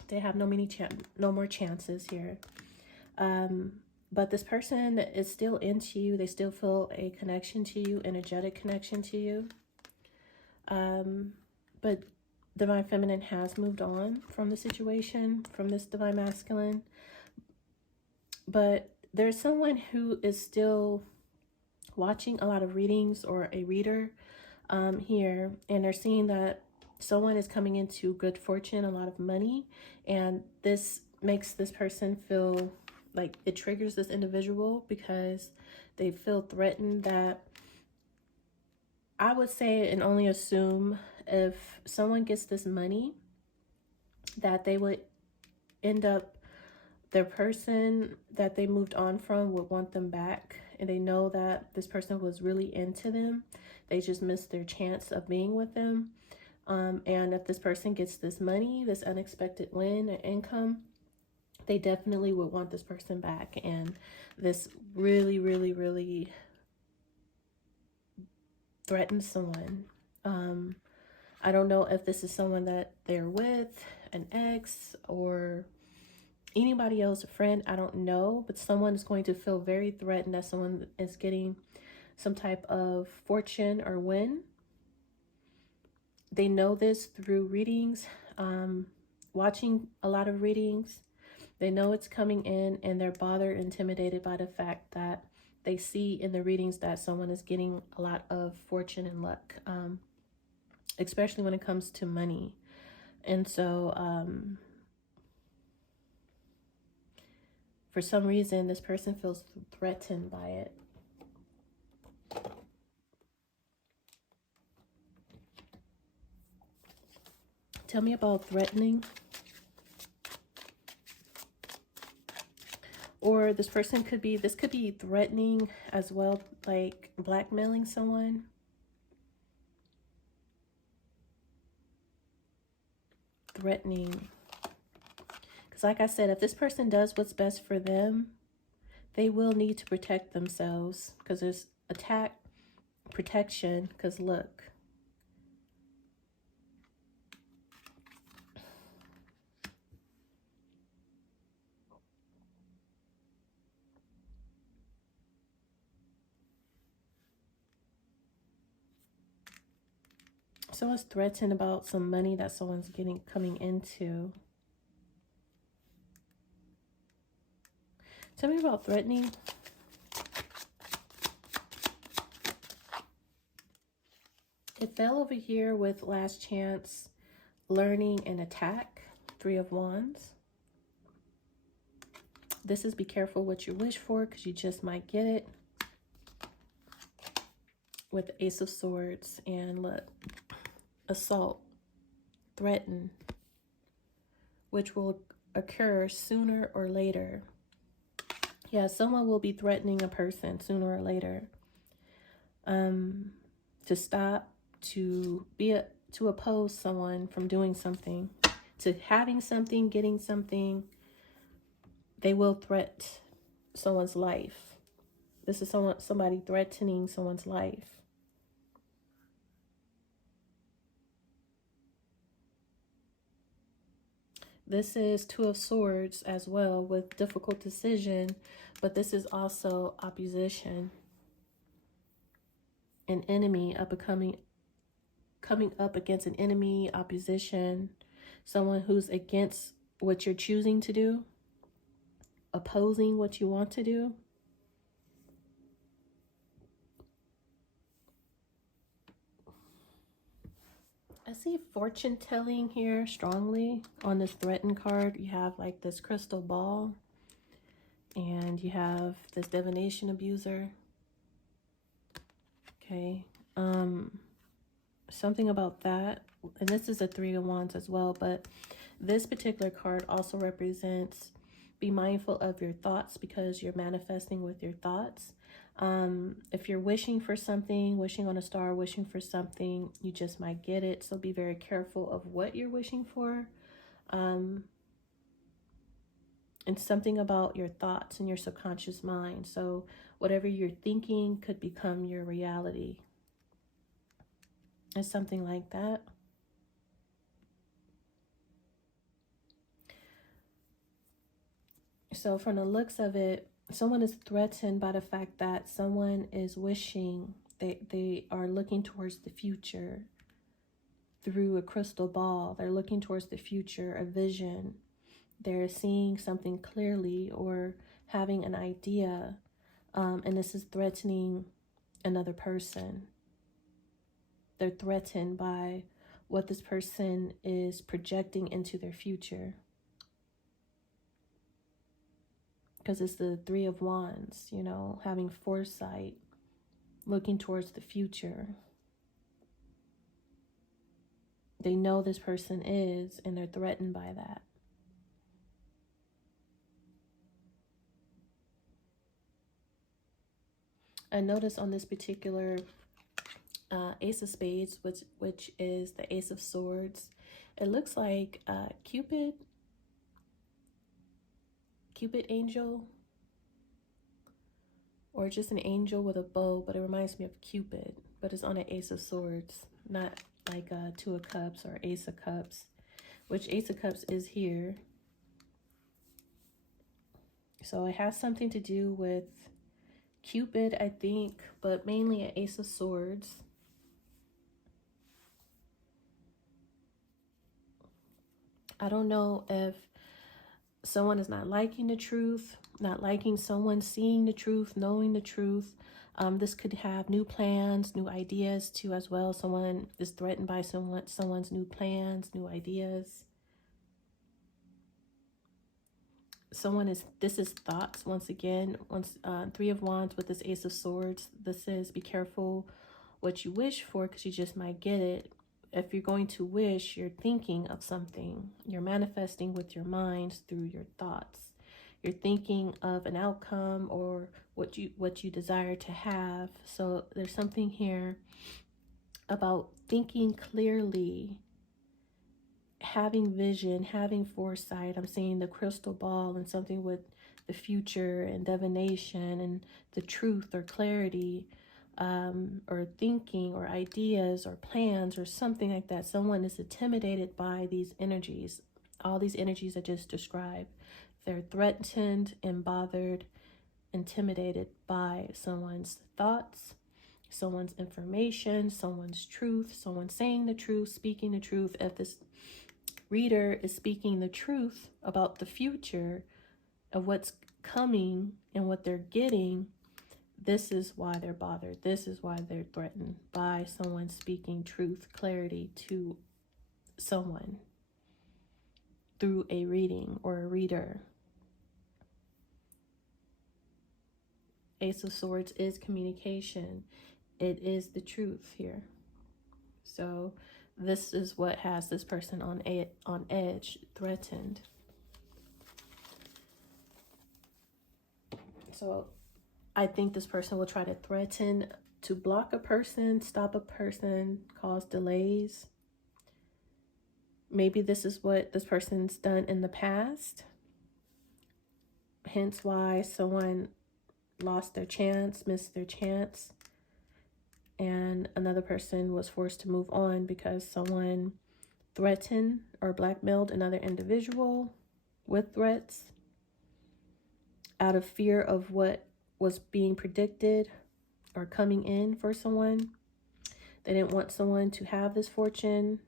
they have no more chances here. But this person is still into you. They still feel a connection to you, energetic connection to you. But divine feminine has moved on from the situation, from this divine masculine. But there's someone who is still watching a lot of readings, or a reader here, and they're seeing that someone is coming into good fortune, a lot of money, and this makes this person feel like it triggers this individual because they feel threatened. That I would say, and only assume, if someone gets this money, that they would end up, their person that they moved on from would want them back, and they know that this person was really into them. They just missed their chance of being with them. And if this person gets this money, this unexpected win or income, they definitely would want this person back. And this really, really, really threatens someone. I don't know if this is someone that they're with, an ex, or anybody else, a friend, I don't know, but someone is going to feel very threatened that someone is getting some type of fortune or win. They know this through readings, watching a lot of readings. They know it's coming in, and they're bothered, intimidated by the fact that they see in the readings that someone is getting a lot of fortune and luck, especially when it comes to money. And so, for some reason, this person feels threatened by it. Tell me about threatening. Or this person could be, this could be threatening as well, like blackmailing someone. Threatening. Because like I said, if this person does what's best for them, they will need to protect themselves, because there's attack, protection, because look. Someone's threatened about some money that someone's coming into. Tell me about threatening. It fell over here with last chance, learning, and attack. 3 of Wands. This is be careful what you wish for, because you just might get it. With the Ace of Swords, and look, assault, threaten, which will occur sooner or later. Yeah, someone will be threatening a person sooner or later. To stop, to oppose someone from doing something, to having something, getting something. They will threaten someone's life. This is somebody threatening someone's life. This is 2 of Swords as well, with difficult decision, but this is also opposition, an enemy, a becoming coming up against an enemy, opposition, someone who's against what you're choosing to do, opposing what you want to do. I see fortune telling here strongly on this threatened card. You have like this crystal ball, and you have this divination abuser. Okay. Something about that, and this is a 3 of Wands as well, but this particular card also represents be mindful of your thoughts, because you're manifesting with your thoughts. If you're wishing for something, wishing on a star, wishing for something, you just might get it. So be very careful of what you're wishing for. And something about your thoughts and your subconscious mind. So whatever you're thinking could become your reality. It's something like that. So from the looks of it, someone is threatened by the fact that someone is wishing, they are looking towards the future through a crystal ball. They're looking towards the future, a vision. They're seeing something clearly or having an idea. And this is threatening another person. They're threatened by what this person is projecting into their future. Because it's the 3 of Wands, you know, having foresight, looking towards the future. They know this person is, and they're threatened by that. I notice on this particular Ace of Spades, which is the Ace of Swords, it looks like Cupid angel, or just an angel with a bow, but it reminds me of Cupid, but it's on an Ace of Swords, not like a 2 of Cups or Ace of Cups, which Ace of Cups is here. So it has something to do with Cupid, I think, but mainly an Ace of Swords. I don't know if someone is not liking the truth, not liking someone seeing the truth, knowing the truth. This could have new plans, new ideas too as well. Someone is threatened by someone's new plans, new ideas. This is thoughts once again. 3 of Wands with this Ace of Swords. This is be careful what you wish for, because you just might get it. If you're going to wish, you're thinking of something. You're manifesting with your minds through your thoughts. You're thinking of an outcome or what you desire to have. So there's something here about thinking clearly, having vision, having foresight. I'm seeing the crystal ball and something with the future and divination and the truth or clarity. Or thinking or ideas or plans or something like that. Someone is intimidated by these energies. All these energies I just described. They're threatened and bothered, intimidated by someone's thoughts, someone's information, someone's truth, someone saying the truth, speaking the truth. If this reader is speaking the truth about the future of what's coming and what they're getting, this is why they're bothered. This is why they're threatened by someone speaking truth, clarity to someone through a reading or a reader. Ace of Swords is communication. It is the truth here. So this is what has this person on edge, threatened. So I think this person will try to threaten to block a person, stop a person, cause delays. Maybe this is what this person's done in the past. Hence why someone lost their chance, missed their chance. And another person was forced to move on because someone threatened or blackmailed another individual with threats out of fear of what was being predicted or coming in for someone. They didn't want someone to have this fortune.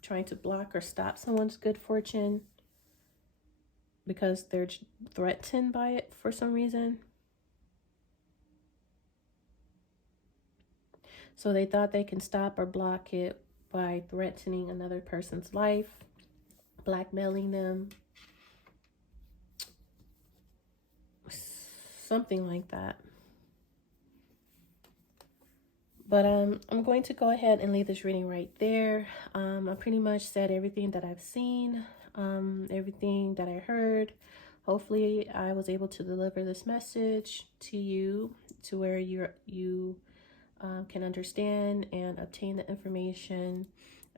Trying to block or stop someone's good fortune because they're threatened by it for some reason. So they thought they can stop or block it by threatening another person's life, blackmailing them, something like that. But I'm going to go ahead and leave this reading right there. I pretty much said everything that I've seen, everything that I heard. Hopefully I was able to deliver this message to you to where you can understand and obtain the information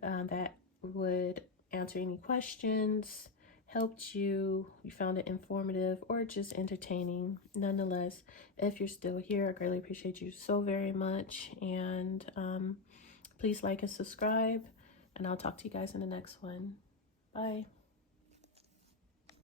that would answer any questions, helped you, you found it informative or just entertaining. Nonetheless, if you're still here, I greatly appreciate you so very much. And please like and subscribe, and I'll talk to you guys in the next one. Bye.